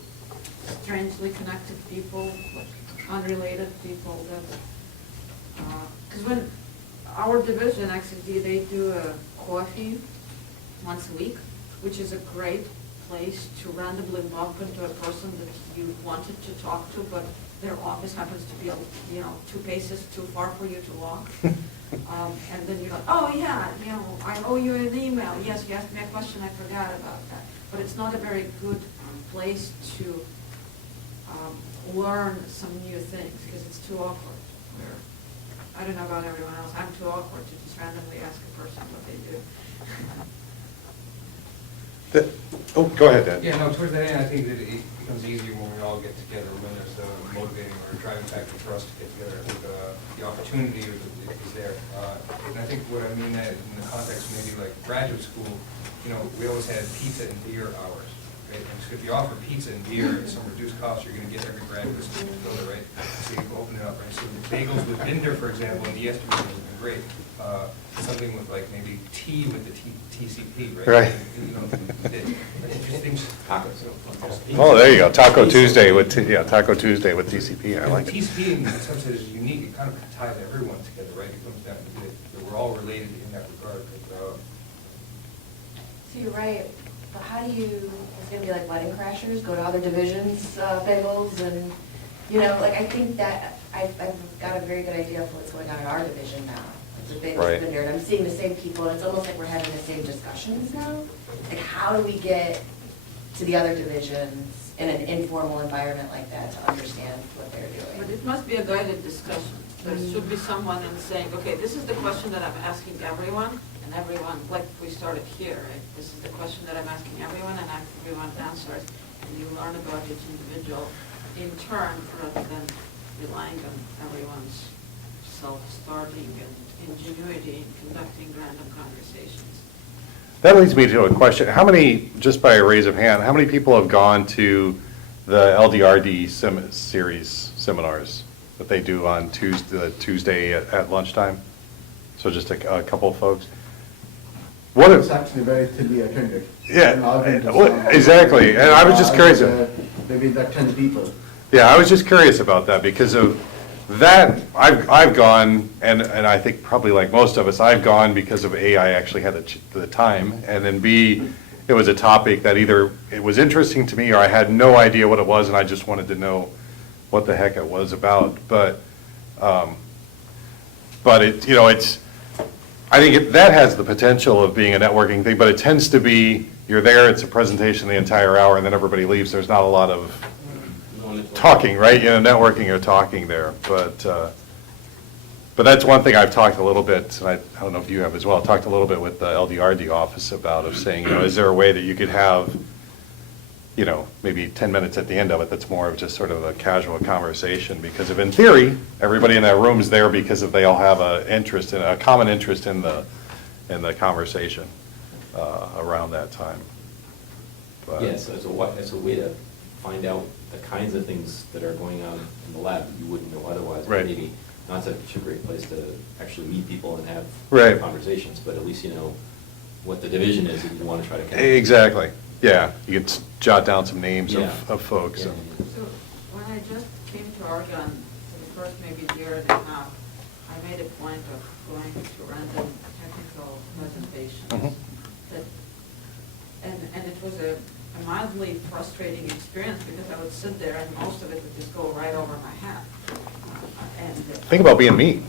strangely connected people, like unrelated people, because when our division, actually, they do a coffee once a week, which is a great place to randomly bump into a person that you wanted to talk to, but their office happens to be, 2 paces too far for you to walk. And then you're like, oh yeah, I owe you an email. Yes, you asked me a question, I forgot about that. But it's not a very good place to learn some new things, because it's too awkward. I don't know about everyone else. I'm too awkward to just randomly ask a person what they do. Go ahead, Dan. Yeah, no, towards that end, I think that it becomes easier when we all get together, when there's a motivating or a driving factor for us to get together. I think the opportunity is there. And I think what I mean that in the context maybe like graduate school, we always had pizza and beer hours. Right? And so if you offer pizza and beer at some reduced cost, you're going to get every graduate student to go there, right? So you can open it up, right? So the bagels with Binder, for example, in the ES division has been great. Something with like maybe tea with the TCP, right? Right. Interesting tacos. Oh, there you go. Taco Tuesday with TCP. I like it. TCP in some sense is unique. It kind of ties everyone together, right? It comes down to that we're all related in that regard. So you're right. But how do you, it's going to be like wedding crashers, go to other divisions, bagels, and, I think that I've got a very good idea of what's going on in our division now. It's a big vendor, and I'm seeing the same people, and it's almost like we're having the same discussions now. Like, how do we get to the other divisions in an informal environment like that to understand what they're doing? But it must be a guided discussion. There should be someone in saying, okay, this is the question that I'm asking everyone, and everyone, like we started here, right? This is the question that I'm asking everyone, and everyone answers, and you learn about each individual in turn rather than relying on everyone's self-starting and ingenuity in conducting random conversations. That leads me to a question. How many, just by a raise of hand, how many people have gone to the LDRD series seminars that they do on Tuesday at lunchtime? So just a couple of folks. What It's if, actually very thinly attended. Yeah, And I've been to well, some- exactly. And I was just curious. Maybe like 10 people. yeah, I was just curious about that because of that. I've gone, and I think probably like most of us, I've gone because of A, I actually had the time, and then B, it was a topic that either it was interesting to me or I had no idea what it was and I just wanted to know what the heck it was about. But it, you know, it's, I think that has the potential of being a networking thing, but it tends to be, you're there, it's a presentation the entire hour, and then everybody leaves. There's not a lot of talking, right? You know, networking or talking there. But that's one thing I've talked a little bit, and I don't know if you have as well, talked a little bit with the LDRD office about, of saying, you know, is there a way that you could have, you know, maybe 10 minutes at the end of it that's more of just sort of a casual conversation? Because if in theory, everybody in that room is there because if they all have a common interest in the conversation around that time. But- Yes, as a way to find out the kinds of things that are going on in the lab that you wouldn't know otherwise. Right. Maybe not such a great place to actually meet people and have Right. conversations, but at least you know what the division is that you want to try to connect. Exactly. Yeah, you could jot down some names Yeah. of folks. Yeah. So when I just came to Oregon for the first maybe year and a half, I made a point of going to random technical presentations. Mhm. And it was a mildly frustrating experience because I would sit there and most of it would just go right over my head. Think about being me.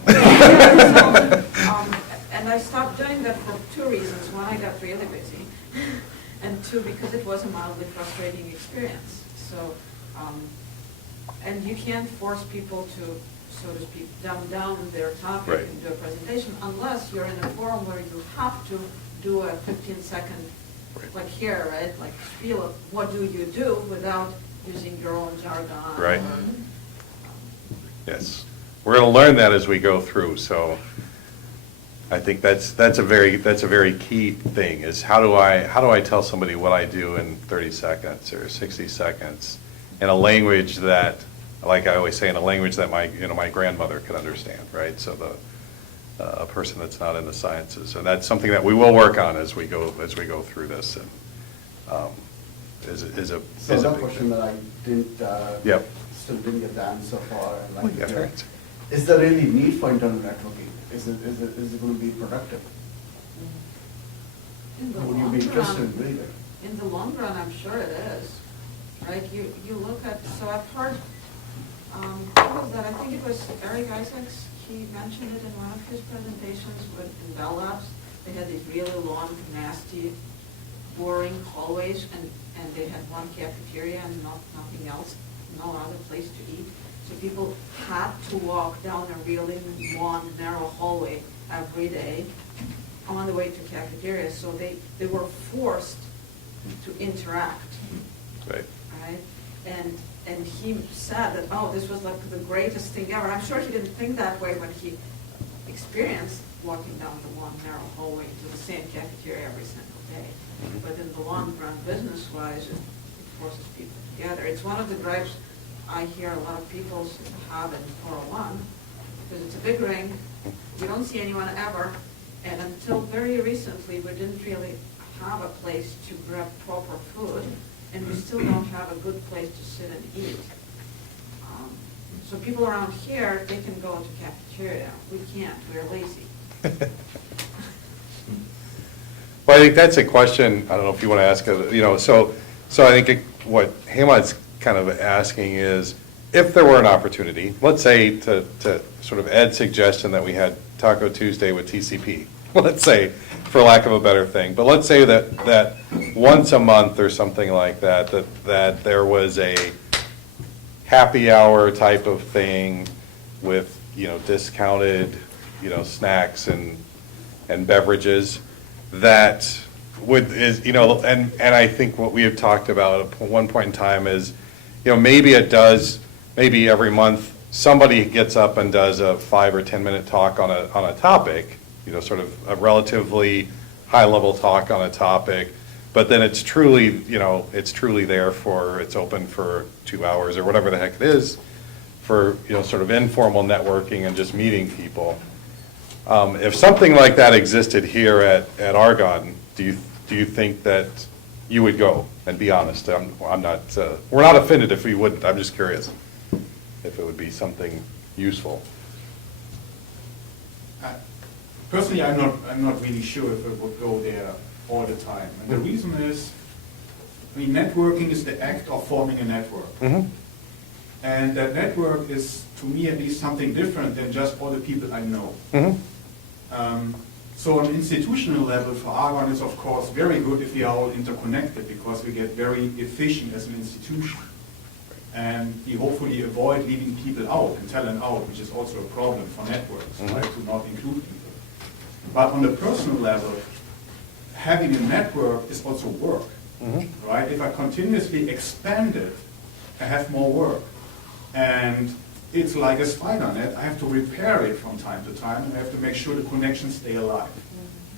And I stopped doing that for two reasons. One, I got really busy, and two, because it was a mildly frustrating experience. So, and you can't force people to, so to speak, dumb down their topic Right. and do a presentation unless you're in a forum where you have to do a 15-second, like here, right? Like spiel of what do you do without using your own jargon. Right. or- Yes, we're going to learn that as we go through. So I think that's a very key thing is how do I tell somebody what I do in 30 seconds or 60 seconds in a language that, like I always say, in a language that my grandmother could understand, right? So a person that's not in the sciences, and that's something that we will work on as we go through this. And is a That big question that I didn't, Yep. still didn't get the answer for. And Well, you got your answer. Is there really need for internal networking? Is it going to be productive? In the Would you long be interested in run, doing it? in the long run, I'm sure it is. Right, you look at, so I've heard, what was that? I think it was Eric Isaacs, he mentioned it in one of his presentations with in Bell Labs. They had these really long, nasty, boring hallways, and they had one cafeteria and nothing else, no other place to eat. So people had to walk down a really long, narrow hallway every day on the way to cafeteria. So they were forced to interact. Right. Right? And he said that, oh, this was like the greatest thing ever. I'm sure he didn't think that way when he experienced walking down the long, narrow hallway to the same cafeteria every single day. But in the long run, business-wise, it forces people together. It's one of the gripes I hear a lot of people have in 401, because it's a big ring, we don't see anyone ever, and until very recently, we didn't really have a place to grab proper food, and we still don't have a good place to sit and eat. So people around here, they can go to cafeteria. We can't, we're lazy. Well, I think that's a question, I don't know if you want to ask, so I think what Hemad's kind of asking is, if there were an opportunity, let's say to sort of Ed's suggestion that we had Taco Tuesday with TCP, let's say, for lack of a better thing, but let's say that once a month or something like that there was a happy hour type of thing with, discounted, snacks and beverages that and I think what we have talked about at one point in time is, maybe every month somebody gets up and does a 5 or 10 minute talk on a topic, you know, sort of a relatively high-level talk on a topic, but then it's truly, you know, it's truly there for, it's open for 2 hours or whatever the heck it is, for, you know, sort of informal networking and just meeting people. If something like that existed here at Argonne, do you think that you would go? And be honest, I'm not, we're not offended if we wouldn't, I'm just curious if it would be something useful. Personally, I'm not really sure if it would go there all the time. And the reason is, I mean, networking is the act of forming a network. Mm-hmm. And that network is, to me at least, something different than just all the people I know. Mm-hmm. So on an institutional level, for Argonne, it's of course very good if we are all interconnected, because we get very efficient as an institution. And we hopefully avoid leaving people out and talent out, which is also a problem for networks, right, to not include people. But on the personal level, having a network is also work, right? If I continuously expand it, I have more work. And it's like a spider net. I have to repair it from time to time, and I have to make sure the connections stay alive.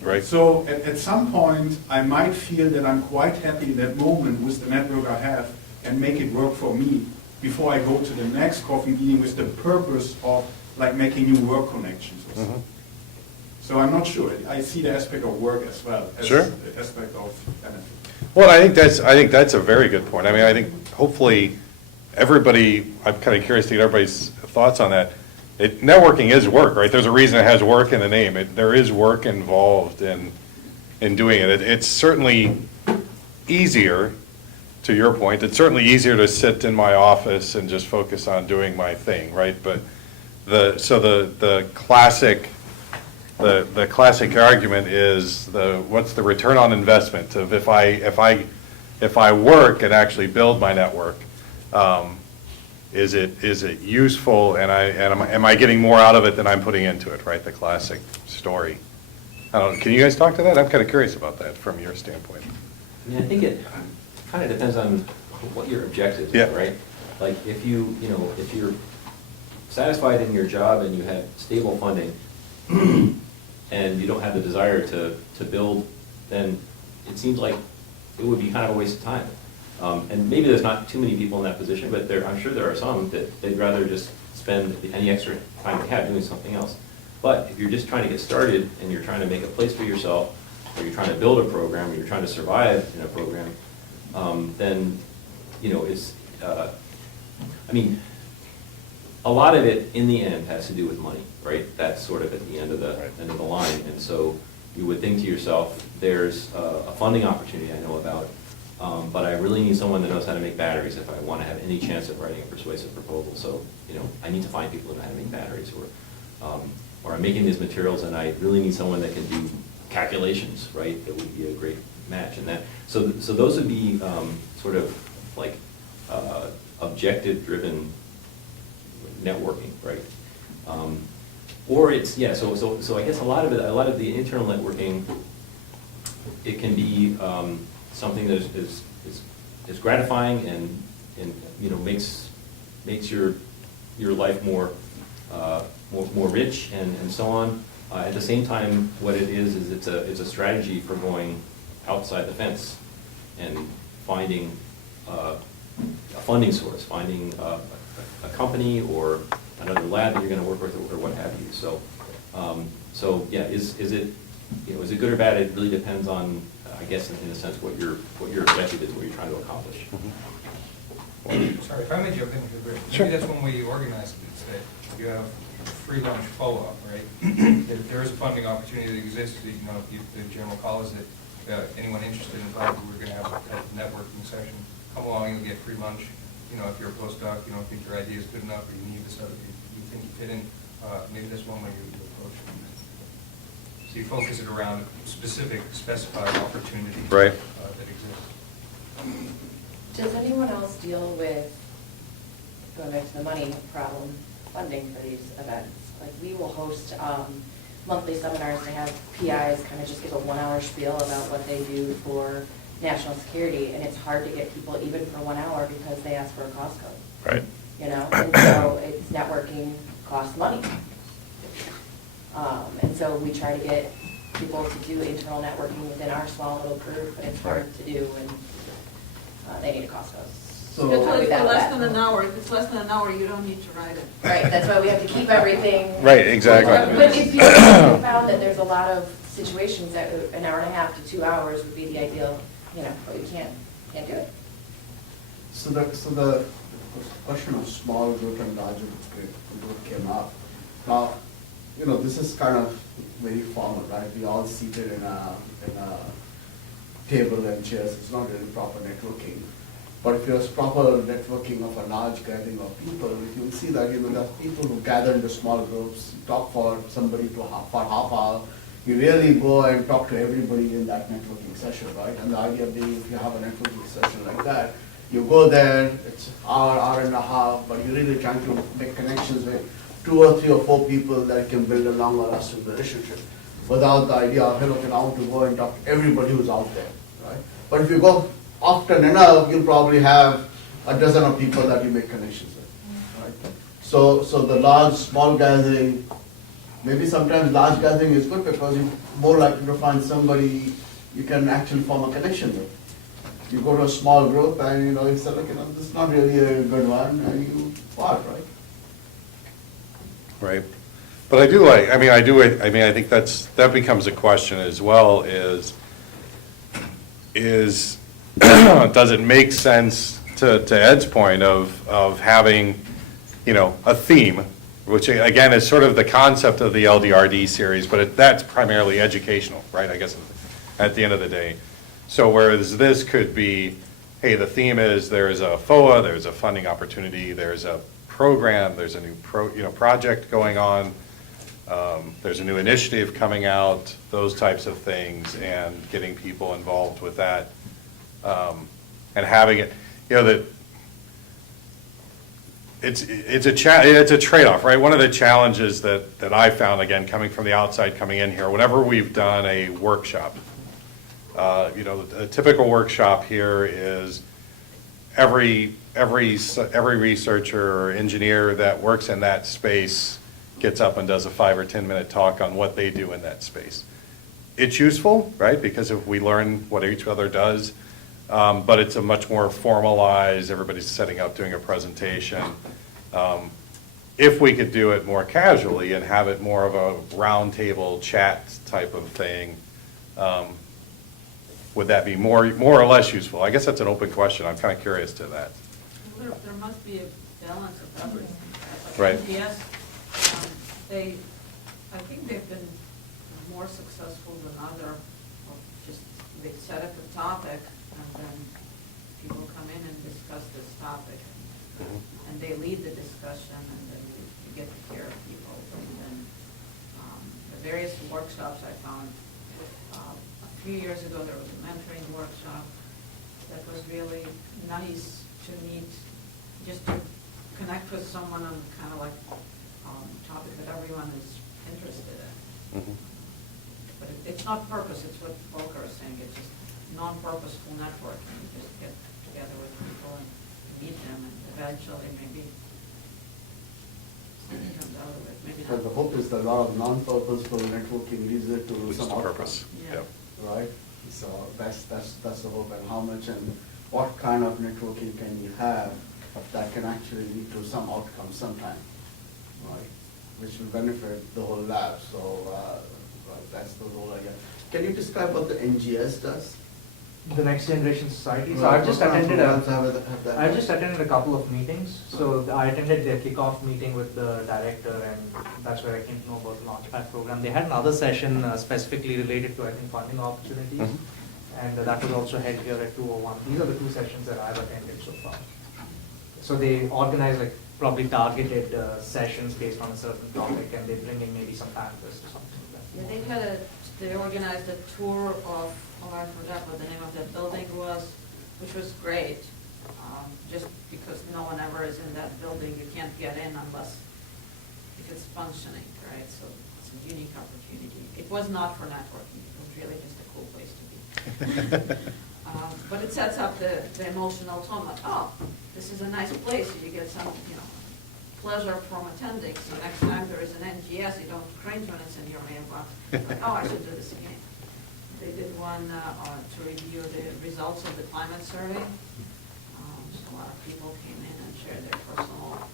Right. So at some point, I might feel that I'm quite happy in that moment with the network I have and make it work for me before I go to the next coffee meeting with the purpose of like making new work connections or something. So I'm not sure. I see the aspect of work as well as Sure. the aspect of benefit. Well, I think that's a very good point. I mean, I think hopefully everybody, I'm kind of curious to get everybody's thoughts on that. Networking is work, right? There's a reason it has work in the name. There is work involved in doing it. It's certainly easier, to your point, it's certainly easier to sit in my office and just focus on doing my thing, right? But the classic argument is what's the return on investment of if I work and actually build my network, is it useful, and am I getting more out of it than I'm putting into it, right? The classic story. I don't know, can you guys talk to that? I'm kind of curious about that from your standpoint. I mean, I think it kind of depends on what your objectives Yeah. are, right? Like if if you're satisfied in your job and you have stable funding and you don't have the desire to build, then it seems like it would be kind of a waste of time. And maybe there's not too many people in that position, but I'm sure there are some that they'd rather just spend any extra time they have doing something else. But if you're just trying to get started and you're trying to make a place for yourself, or you're trying to build a program, or you're trying to survive in a program, then it's. I mean, a lot of it in the end has to do with money, right? That's sort of at the end of the line, and so you would think to yourself, there's a funding opportunity I know about. But I really need someone that knows how to make batteries if I want to have any chance of writing a persuasive proposal. So, I need to find people who know how to make batteries, or I'm making these materials and I really need someone that can do calculations, right? That would be a great match. And so those would be sort of like objective-driven networking, right? Or it's So I guess a lot of the internal networking, it can be something that is gratifying and makes your life more rich and so on. At the same time, what it is it's a strategy for going outside the fence and finding a funding source, finding a company or another lab that you're going to work with or what have you. So yeah, is it good or bad? It really depends on, I guess, in a sense, what your objective is, what you're trying to accomplish. Sorry, if I may jump in here, Sure. maybe that's one way you organize it, is that you have free lunch follow-up, right? If there is a funding opportunity that exists, the general call is that anyone interested in funding, we're going to have a networking session. Come along, you'll get free lunch. If you're a postdoc, you don't think your idea is good enough, or you need this other, you think you fit in, maybe that's one way you approach it. So you focus it around specific, specified opportunities Right. That exist. Does anyone else deal with, going back to the money problem, funding for these events? Like, we will host monthly seminars to have PIs kind of just give a 1-hour spiel about what they do for national security, and it's hard to get people even for 1 hour because they ask for a cost code. Right. you know? And so it's networking costs money. And so we try to get people to do internal networking within our small little group, but it's hard to do when they need to cost us. So- It's less than an hour. If it's less than an hour, you don't need to write it. Right, that's why we have to keep everything. Right, exactly. But if you found that there's a lot of situations that an hour and a half to 2 hours would be the ideal, you know, but you can't do it. So the question of small group and larger group came up. Now, you know, this is kind of very formal, right? We all seated in a table and chairs. It's not really proper networking. But if there's proper networking of a large gathering of people, you'll see that, you know, there are people who gather into small groups, talk for somebody for half hour. You really go and talk to everybody in that networking session, right? And the idea being, if you have a networking session like that, you go there, it's hour and a half, but you're really trying to make connections with 2 or 3 or 4 people that can build a longer lasting relationship without the idea of, hey, look, I want to go and talk to everybody who's out there, right? But if you go often enough, you'll probably have a dozen of people that you make connections with, right? So the small gathering, maybe sometimes large gathering is good because you're more likely to find somebody you can actually form a connection with. You go to a small group and, you know, you say, look, you know, this is not really a good one, and you part, right? Right. But I do like, I think that becomes a question as well, is does it make sense, to Ed's point, of having, you know, a theme, which again is sort of the concept of the LDRD series, but that's primarily educational, right, I guess, at the end of the day. So whereas this could be, hey, the theme is there's a FOA, there's a funding opportunity, there's a program, there's a new project going on, there's a new initiative coming out, those types of things, and getting people involved with that, and having it, you know, that it's a trade-off, right? One of the challenges that I found, again, coming from the outside, coming in here, whenever we've done a workshop, you know, a typical workshop here is every researcher or engineer that works in that space gets up and does a 5 or 10 minute talk on what they do in that space. It's useful, right? Because if we learn what each other does, but it's a much more formalized, everybody's setting up, doing a presentation. If we could do it more casually and have it more of a roundtable chat type of thing, would that be more or less useful? I guess that's an open question. I'm kind of curious to that. There must be a balance of everything. Right. Yes, I think they've been more successful than other. They set up a topic and then people come in and discuss this topic. And they lead the discussion and then you get to hear people. And then the various workshops I found, a few years ago there was a mentoring workshop that was really nice to meet, just to connect with someone on kind of like topic that everyone is interested in. But it's not purpose, it's what Volker is saying, it's just non-purposeful networking. You just get together with people and meet them and eventually maybe something comes out of it. Maybe So not. the hope is that a lot of non-purposeful networking leads it to Leads some to outcome. purpose. Yeah. Yep. Right? So that's the hope, and how much and what kind of networking can you have that can actually lead to some outcome sometime, right? Which will benefit the whole lab, so right, that's the whole idea. Can you describe what the NGS does? The Next Generation Society. So Right, I've just what kind of attended programs have that? I've just attended a couple of meetings. So I attended their kickoff meeting with the director, and that's where I came to know about the Launchpad program. They had another session specifically related to, I think, funding opportunities, and that was also held here at 201. These are the 2 sessions that I've attended so far. So they organize like probably targeted sessions based on a certain topic, and they bring in maybe some panelists or something like that. Yeah, they organized a tour of, I forgot what the name of that building was, which was great. Just because no one ever is in that building, you can't get in unless if it's functioning, right? So it's a unique opportunity. It was not for networking, it was really just a cool place to be. But it sets up the emotional tone, like, oh, this is a nice place, you get some, pleasure from attending. So next time there is an NGS, you don't cringe when it's in your mailbox. Like, oh, I should do this again. They did one to review the results of the climate survey. So a lot of people came in and shared their personal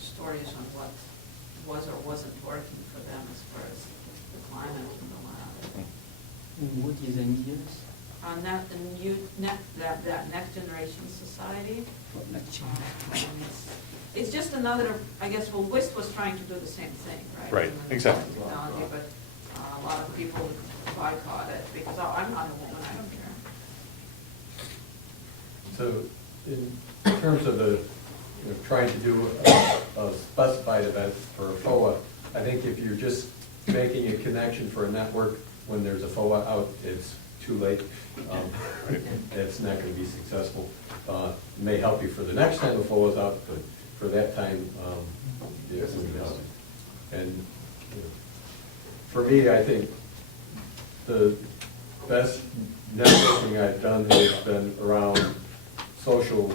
stories on what was or wasn't working for them as far as the climate in the lab. What is NGS? That Next Generation Society. Next It's just another, I guess, well, WIST was trying to do the same thing, right? Right, exactly. Technology, but a lot of people boycott it because, oh, I'm not a woman, I don't care. So in terms of the, trying to do a specified event for a FOA, I think if you're just making a connection for a network when there's a FOA out, it's too late. It's not going to be successful. It may help you for the next time the FOA is out, but for that time, it wouldn't help. And for me, I think the best networking I've done has been around social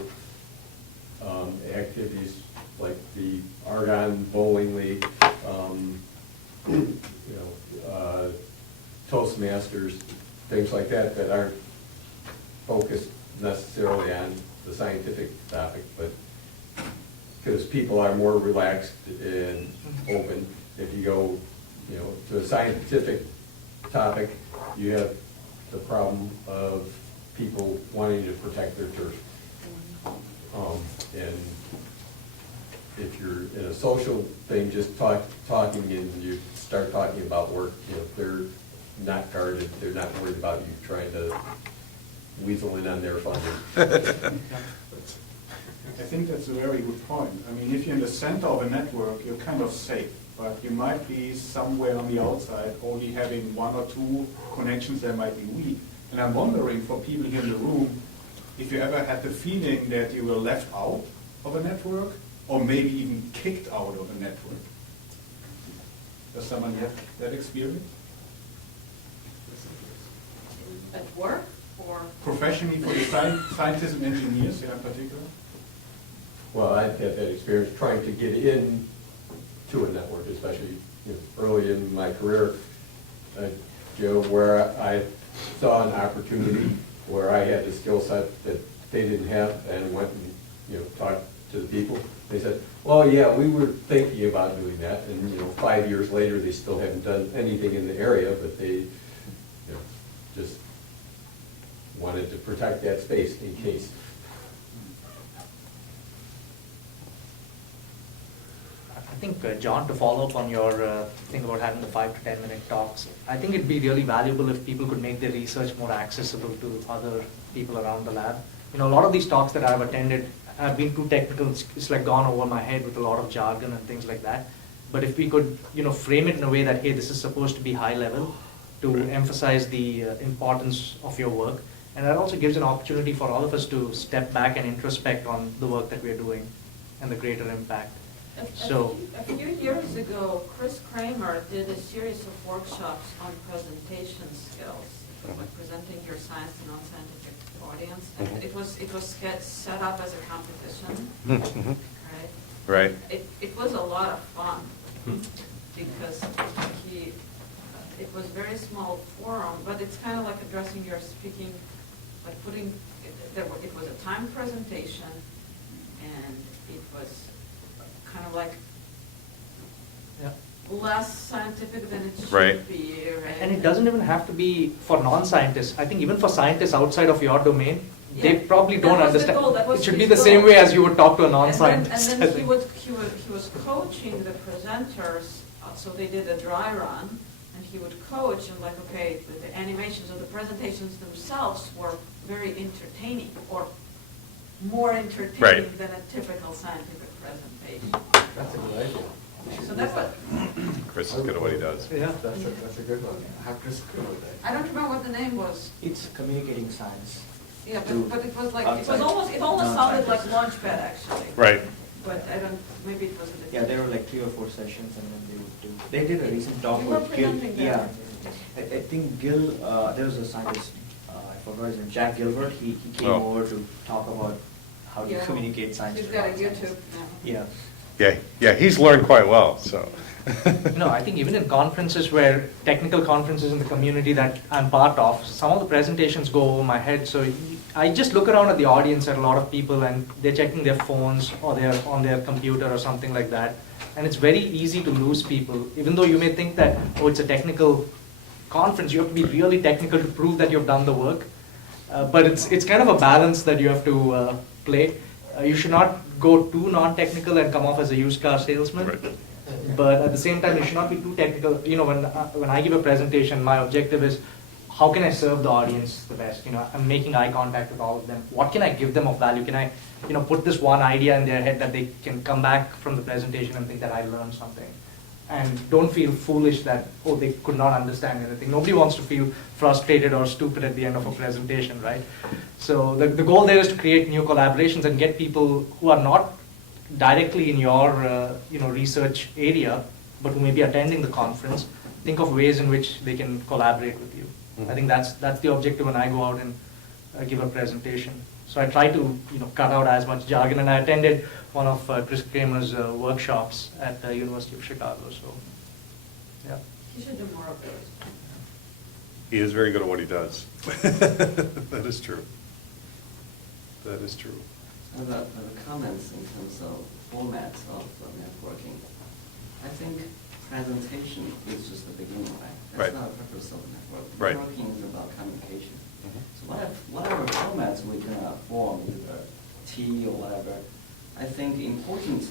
activities like the Argonne Bowling League, Toastmasters, things like that that aren't focused necessarily on the scientific topic, but because people are more relaxed and open. If you go, to a scientific topic, you have the problem of people wanting to protect their turf. And if you're in a social thing, just talking and you start talking about work, they're not guarded, they're not worried about you trying to weasel in on their funding. I think that's a very good point. I mean, if you're in the center of a network, you're kind of safe, but you might be somewhere on the outside, only having one or two connections that might be weak. And I'm wondering, for people here in the room, if you ever had the feeling that you were left out of a network, or maybe even kicked out of a network. Does someone have that experience? At work or? Professionally, for the scientists and engineers in particular? Well, I've had that experience trying to get in to a network, especially early in my career, Joe, where I saw an opportunity where I had the skill set that they didn't have, and went and talked to the people. They said, well, yeah, we were thinking about doing that, and 5 years later, they still haven't done anything in the area, but they just wanted to protect that space in case. I think, John, to follow up on your thing about having the 5 to 10 minute talks, I think it'd be really valuable if people could make their research more accessible to other people around the lab. A lot of these talks that I've attended have been too technical. It's like gone over my head with a lot of jargon and things like that. But if we could, frame it in a way that, hey, this is supposed to be high level to emphasize the importance of your work. And that also gives an opportunity for all of us to step back and introspect on the work that we're doing and the greater impact. A few years ago, Chris Kramer did a series of workshops on presentation skills, like presenting your science to non-scientific audience. And it was set up as a competition, right? It was a lot of fun because it was very small forum, but it's kind of like addressing your speaking, like it was a timed presentation, and it was kind of like less scientific than it should be. Right? And it doesn't even have to be for non-scientists. I think even for scientists outside of your domain, they probably don't understand. It should be the same way as you would talk to a non-scientist. And then he was coaching the presenters, so they did a dry run, and he would coach and okay, the animations of the presentations themselves were very entertaining, or more entertaining than a typical scientific presentation. That's a good idea. So that's what. Chris is good at what he does. Yeah, that's a good one. I have to screw with that. I don't remember what the name was. It's communicating science. Yeah, but it was like it almost sounded like Launchpad actually. Right. But maybe it wasn't. Yeah, there were like 3 or 4 sessions, and then they would do. They did a recent talk You were with Gil. presenting Yeah, that. I think Gil. There was a scientist. I forgot his name. Jack Gilbert. He came over to talk about how to Yeah. communicate science. He's to got a non-scientists. YouTube now. Yeah. Yeah, he's learned quite well, so. No, I think even in conferences where technical conferences in the community that I'm part of, some of the presentations go over my head. So I just look around at the audience at a lot of people and they're checking their phones or they're on their computer or something like that. And it's very easy to lose people. Even though you may think that, oh, it's a technical conference, you have to be really technical to prove that you've done the work. But it's kind of a balance that you have to play. You should not go too non-technical and come off as a used car salesman. Right. But at the same time, you should not be too technical. You know, when I give a presentation, my objective is, how can I serve the audience the best? You know, I'm making eye contact with all of them. What can I give them of value? Can I, you know, put this one idea in their head that they can come back from the presentation and think that I learned something? And don't feel foolish that, oh, they could not understand anything. Nobody wants to feel frustrated or stupid at the end of a presentation, right? So the goal there is to create new collaborations and get people who are not directly in your research area, but who may be attending the conference, think of ways in which they can collaborate with you. I think that's the objective when I go out and give a presentation. So I try to cut out as much jargon, and I attended one of Chris Kramer's workshops at the University of Chicago. So yeah. You should do more of those. He is very good at what he does. That is true. That is true. The comments in terms of formats of networking, I think presentation is just the beginning, right? That's Right. not the purpose of the network. Right. Networking is about communication. So whatever formats we can form, either T or whatever, I think important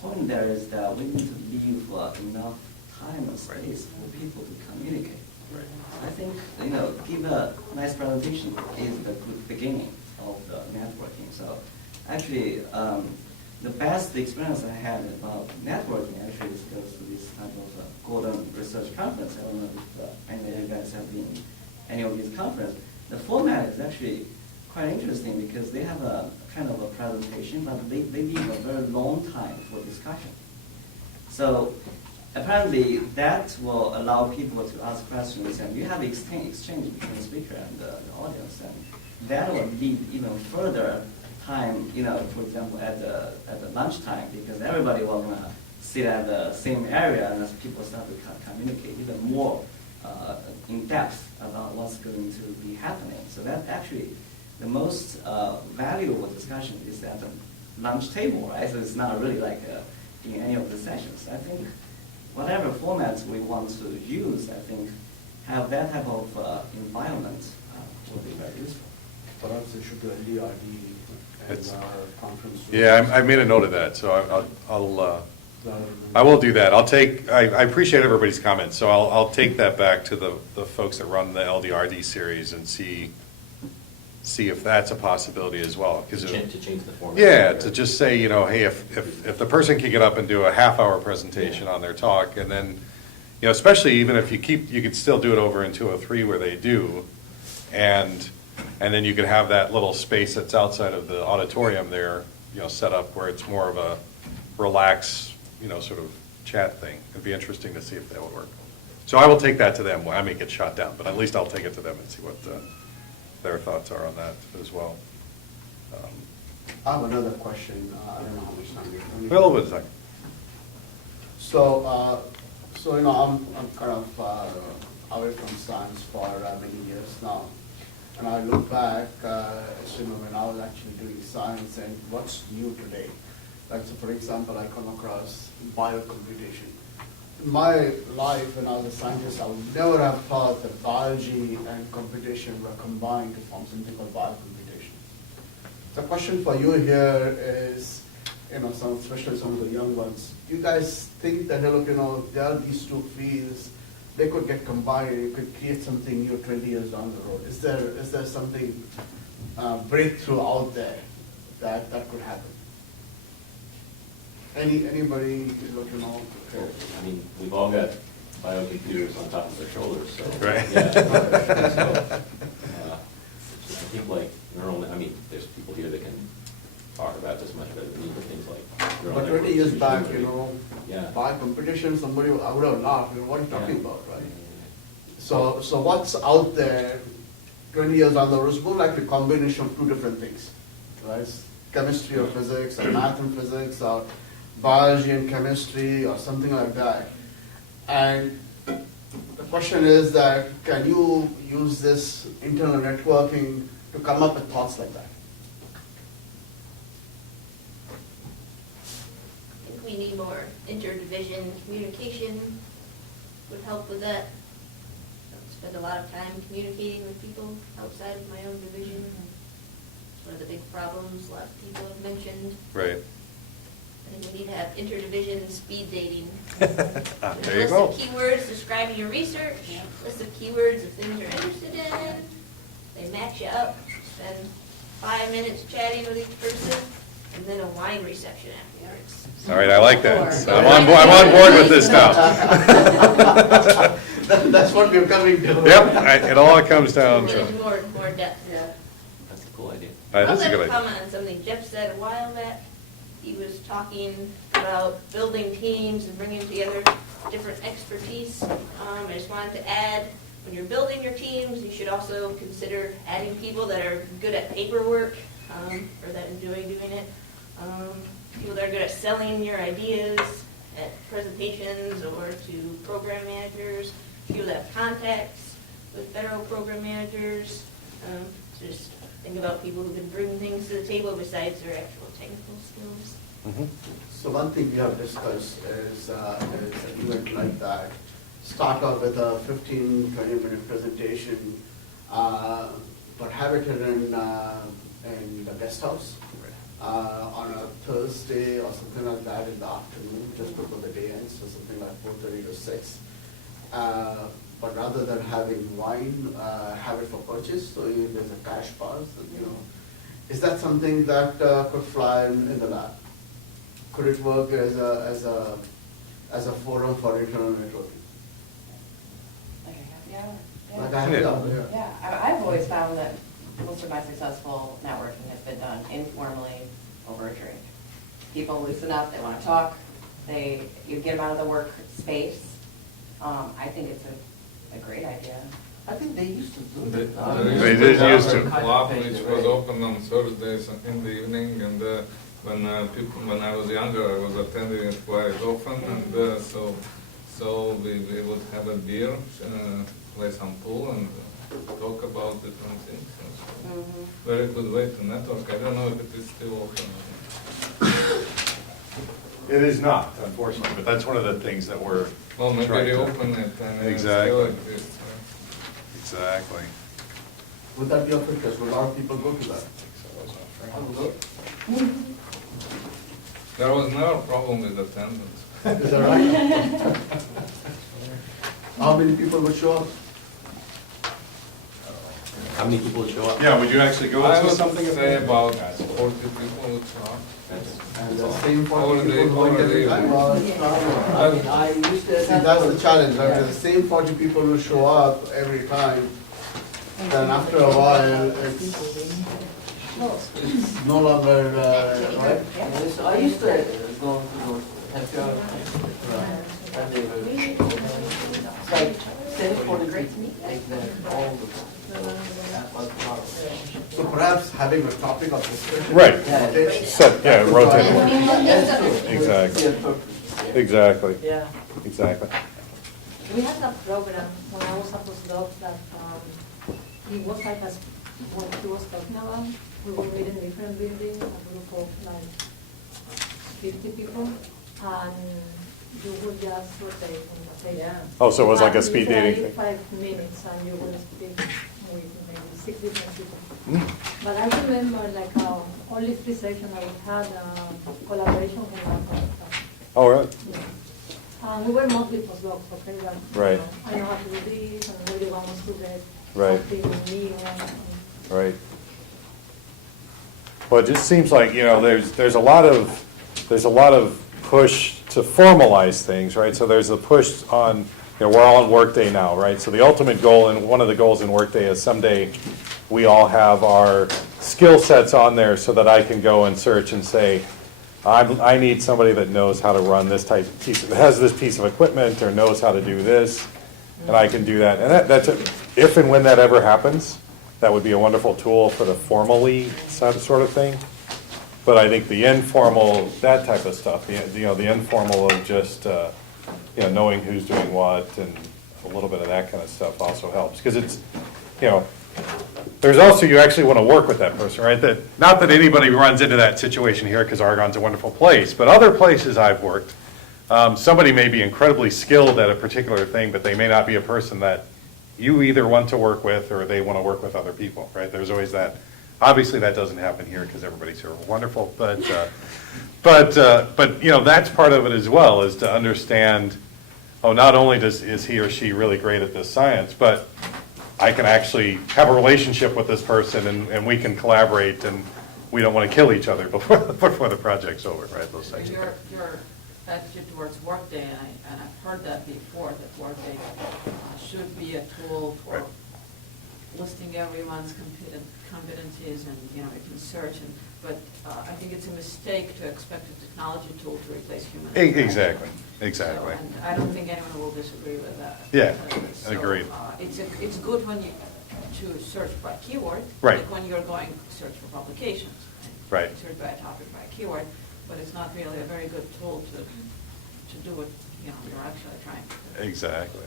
point there is that we need to leave enough time and space for people to communicate. Right. I think, give a nice presentation is the good beginning of the networking. So actually, the best experience I had about networking actually is goes to this type of Golden Research Conference. I don't know if any of you guys have been in any of these conferences. The format is actually quite interesting because they have a kind of a presentation, but they leave a very long time for discussion. So apparently that will allow people to ask questions, and you have exchange between the speaker and the audience, and that will lead even further time, for example, at the lunchtime, because everybody will want to sit at the same area, and as people start to communicate even more in depth about what's going to be happening. So that actually the most valuable discussion is at the lunch table, right? So it's not really like in any of the sessions. I think whatever formats we want to use, I think have that type of environment will be very useful. Perhaps they should do LDRD It's- as our conference. Yeah, I made a note of that, so I will do that. I appreciate everybody's comments, so I'll take that back to the folks that run the LDRD series and see if that's a possibility as well. 'Cause To change the format. Yeah, to just say, hey, if the person can get up and do a half-hour presentation on their talk, and then, especially even if you could still do it over in 203 where they do, and then you could have that little space that's outside of the auditorium there, set up where it's more of a relaxed, sort of chat thing. It'd be interesting to see if that would work. So I will take that to them. I may get shot down, but at least I'll take it to them and see what their thoughts are on that as well. I have another question. I don't know how much time we have. A little bit of time. So, I'm kind of away from science for many years now. And I look back, when I was actually doing science and what's new today. Like, so for example, I come across biocomputation. In my life, when I was a scientist, I would never have thought that biology and computation were combined to form something called biocomputation. The question for you here is, especially some of the young ones, you guys think that, there are these two fields, they could get combined and you could create something new 20 years down the road. Is there something breakthrough out there that could happen? Anybody, I mean, we've all got biocomputers on top of our shoulders, so. Right. Yeah. So, I think there's people here that can talk about this much better than me, but things like. neural But 20 networks, years back, machine learning. Yeah. biocomputation, I would have laughed, what are you talking about, right? So what's out there 20 years down the road is more like a combination of two different things. right? Chemistry or physics, or math and physics, or biology and chemistry, or something like that. And the question is that, can you use this internal networking to come up with thoughts like that? I think we need more interdivision communication would help with that. I spend a lot of time communicating with people outside of my own division. It's one of the big problems a lot of people have mentioned. Right. I think we need to have interdivision speed dating. There you List go. of keywords describing your research, list of keywords of things you're interested in. They match you up, spend 5 minutes chatting with each person, and then a wine reception afterwards. All right, I like that. I'm on board with this now. That's what we're coming to. Yep, it all comes down to. There's more depth. Yeah, that's a cool idea. That I is a also good have a idea. comment on something Jeff said a while back. He was talking about building teams and bringing together different expertise. I just wanted to add, when you're building your teams, you should also consider adding people that are good at paperwork, or that enjoy doing it. People that are good at selling your ideas at presentations or to program managers. People that have contacts with federal program managers. So just think about people who can bring things to the table besides their actual technical skills. Mhm. So one thing we have discussed is an event like that. Start off with a 15, 20-minute presentation, but have it in the guest house on a Thursday or something like that in the afternoon, just before the day ends, so something like 4:30 to 6. But rather than having wine, have it for purchase, so there's a cash bar, so, you know. Is that something that could fly in the lab? Could it work as a forum for internal networking? Like a happy hour? Like a happy hour, yeah. Yeah, I've always found that most of my successful networking has been done informally over a drink. People loosen up, they want to talk, you get them out of the work space. I think it's a great idea. I think they used to do They it. They did used to. Club which was open on Thursdays in the evening, and when I was younger, I was attending it quite often, and so we would have a beer, play some pool, and talk about different things. So very good way to network. I don't know if it is still open. It is not, unfortunately, but that's one of the things that we're Well, maybe trying they to. open it and it Exactly. still exists. Exactly. Would that be of interest? Would a lot of people go to that? I would go. There was no problem with attendance. Is that right? How many people would show up? How many people would show up? Yeah, would you actually go I to would something? say about 40 people would show up. And the same 40 Already- people who went every time? already- Well, it's not- I mean, I used to, see, that's the challenge, right? The same 40 people who show up every time, then after a while, it's no longer, right? Yeah, so I used to go to those happy hour, and they were, it's like same for the great like that all the time. That was part of it. So perhaps having a topic of discussion. Right. rotation. Set, yeah, rotate. That's true. Exactly. Exactly. Yeah. Exactly. We had a program when I was a postdoc that it was like as what he was talking about. We were meeting in different buildings, a group of like 50 people, and you would just rotate on the table. Yeah. Oh, so it was like a And speed literally dating thing. 5 minutes, and you will speak with maybe 6 different people. Mm. But I remember like only 3 sessions that we had collaboration with our stuff. Oh, really? We were mostly postdocs, okay? That, Right. I know how to do this, and really want us to get Right. something new. Right. Well, it just seems like, there's a lot of push to formalize things, right? So there's a push on, we're all in Workday now, right? So the ultimate goal, and one of the goals in Workday is someday we all have our skill sets on there so that I can go and search and say, I need somebody that knows how to run this type of piece, has this piece of equipment or knows how to do this, and I can do that. And that's if and when that ever happens, that would be a wonderful tool for the formally sort of thing. But I think the informal, that type of stuff, the informal of just, knowing who's doing what and a little bit of that kind of stuff also helps. Because it's, there's also, you actually want to work with that person, right? That, not that anybody runs into that situation here, because Argonne's a wonderful place, but other places I've worked, somebody may be incredibly skilled at a particular thing, but they may not be a person that you either want to work with or they want to work with other people, right? There's always that. Obviously, that doesn't happen here because everybody's here wonderful, but that's part of it as well, is to understand, not only is he or she really great at this science, but I can actually have a relationship with this person and we can collaborate and we don't want to kill each other before the project's over, right? Those things. Your attitude towards Workday, and I've heard that before, that Workday should be a tool for listing everyone's competencies and, you can search, but I think it's a mistake to expect a technology tool to replace human interaction. Exactly. So, and I don't think anyone will disagree with that. Yeah, So, agreed. It's good when you to search by keyword, Right. like when you're going to search for publications. Right. Search by a topic, by a keyword, but it's not really a very good tool to do what you're actually trying to do. Exactly.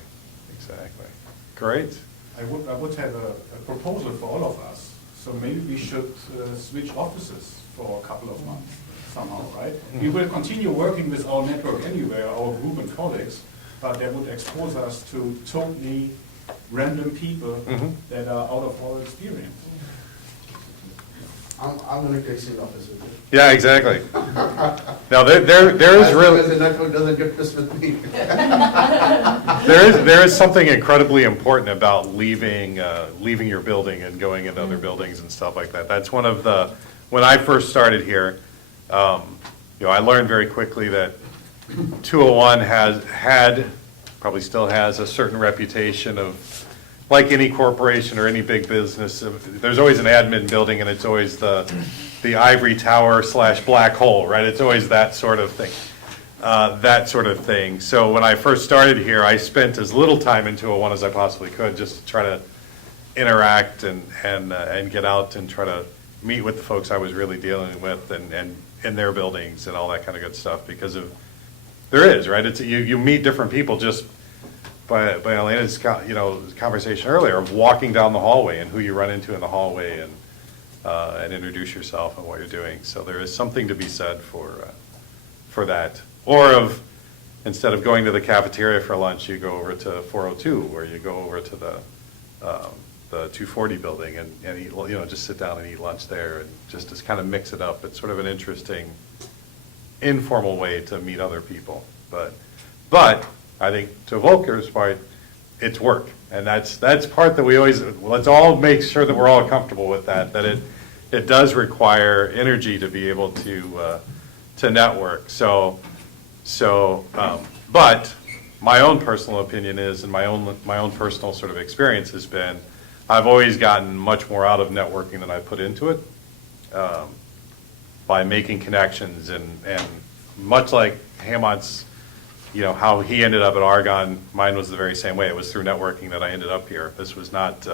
Great. I would have a proposal for all of us. So maybe we should switch offices for a couple of months somehow, right? We will continue working with our network anyway, our group and colleagues, but that would expose us to totally random people that are out of our experience. I'm going to take the office with you. Yeah, exactly. Now, there is really... As the network doesn't get pissed with me. There is something incredibly important about leaving your building and going into other buildings and stuff like that. That's one of the, when I first started here, I learned very quickly that 201 had, probably still has, a certain reputation of, like any corporation or any big business, there's always an admin building and it's always the ivory tower / black hole, right? It's always that sort of thing. So when I first started here, I spent as little time in 201 as I possibly could, just to try to interact and get out and try to meet with the folks I was really dealing with and in their buildings and all that kind of good stuff, because there is, right? It's you meet different people just by Elena's conversation earlier of walking down the hallway and who you run into in the hallway and introduce yourself and what you're doing. So there is something to be said for that. Or of, instead of going to the cafeteria for lunch, you go over to 402, or you go over to the 240 building and eat, just sit down and eat lunch there and just to kind of mix it up. It's sort of an interesting, informal way to meet other people. But I think to Volker's part, it's work. And that's part that we always, let's all make sure that we're all comfortable with that it does require energy to be able to network. But my own personal opinion is, and my own personal sort of experience has been, I've always gotten much more out of networking than I put into it, by making connections and much like Hamont's, how he ended up at Argonne, mine was the very same way. It was through networking that I ended up here. This was not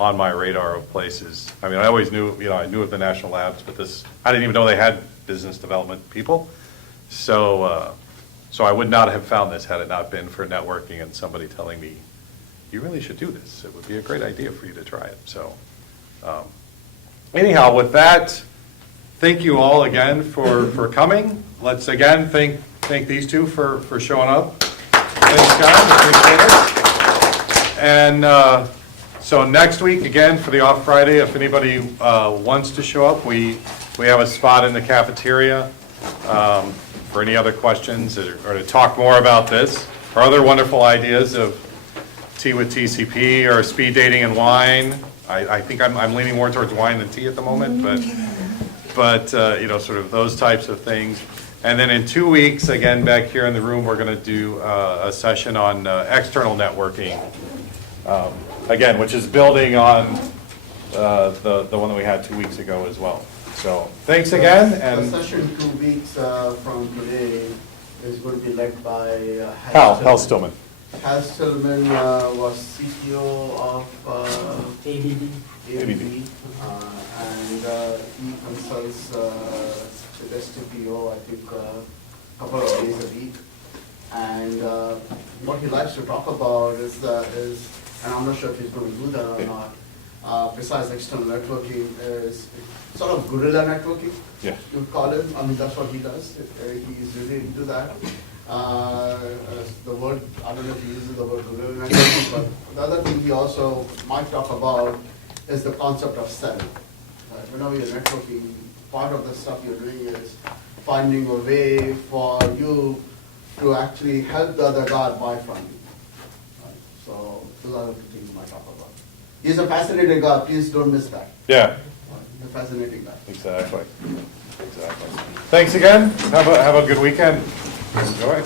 on my radar of places. I mean, I always knew, I knew of the national labs, but I didn't even know they had business development people. So I would not have found this had it not been for networking and somebody telling me, you really should do this. It would be a great idea for you to try it. So anyhow, with that, thank you all again for coming. Let's again thank these two for showing up. Thanks, guys. Appreciate it. And so next week, again, for the Off Friday, if anybody wants to show up, we have a spot in the cafeteria for any other questions or to talk more about this or other wonderful ideas of tea with TCP or speed dating and wine. I think I'm leaning more towards wine than tea at the moment, but sort of those types of things. And then in 2 weeks, again, back here in the room, we're going to do a session on external networking, again, which is building on the one that we had 2 weeks ago as well. So thanks again. And the session 2 weeks from today is going to be led by Hal Stillman. Hal Stillman was CTO of ABB. ABB, and he consults with STPO, I think, a couple of days a week. And what he likes to talk about is, and I'm not sure if he's going to do that or not, besides external networking, is sort of guerrilla networking, Yeah. you would call it. I mean, that's what he does. He's really into that. The word, I don't know if he uses the word guerrilla networking, but the other thing he also might talk about is the concept of selling. Right? Whenever you're networking, part of the stuff you're doing is finding a way for you to actually help the other guy buy from you. Right? So those are the things we might talk about. He's a fascinating guy, please don't miss that. Yeah. He's a fascinating guy. Exactly. Exactly. Thanks again. Have a good weekend. Enjoy.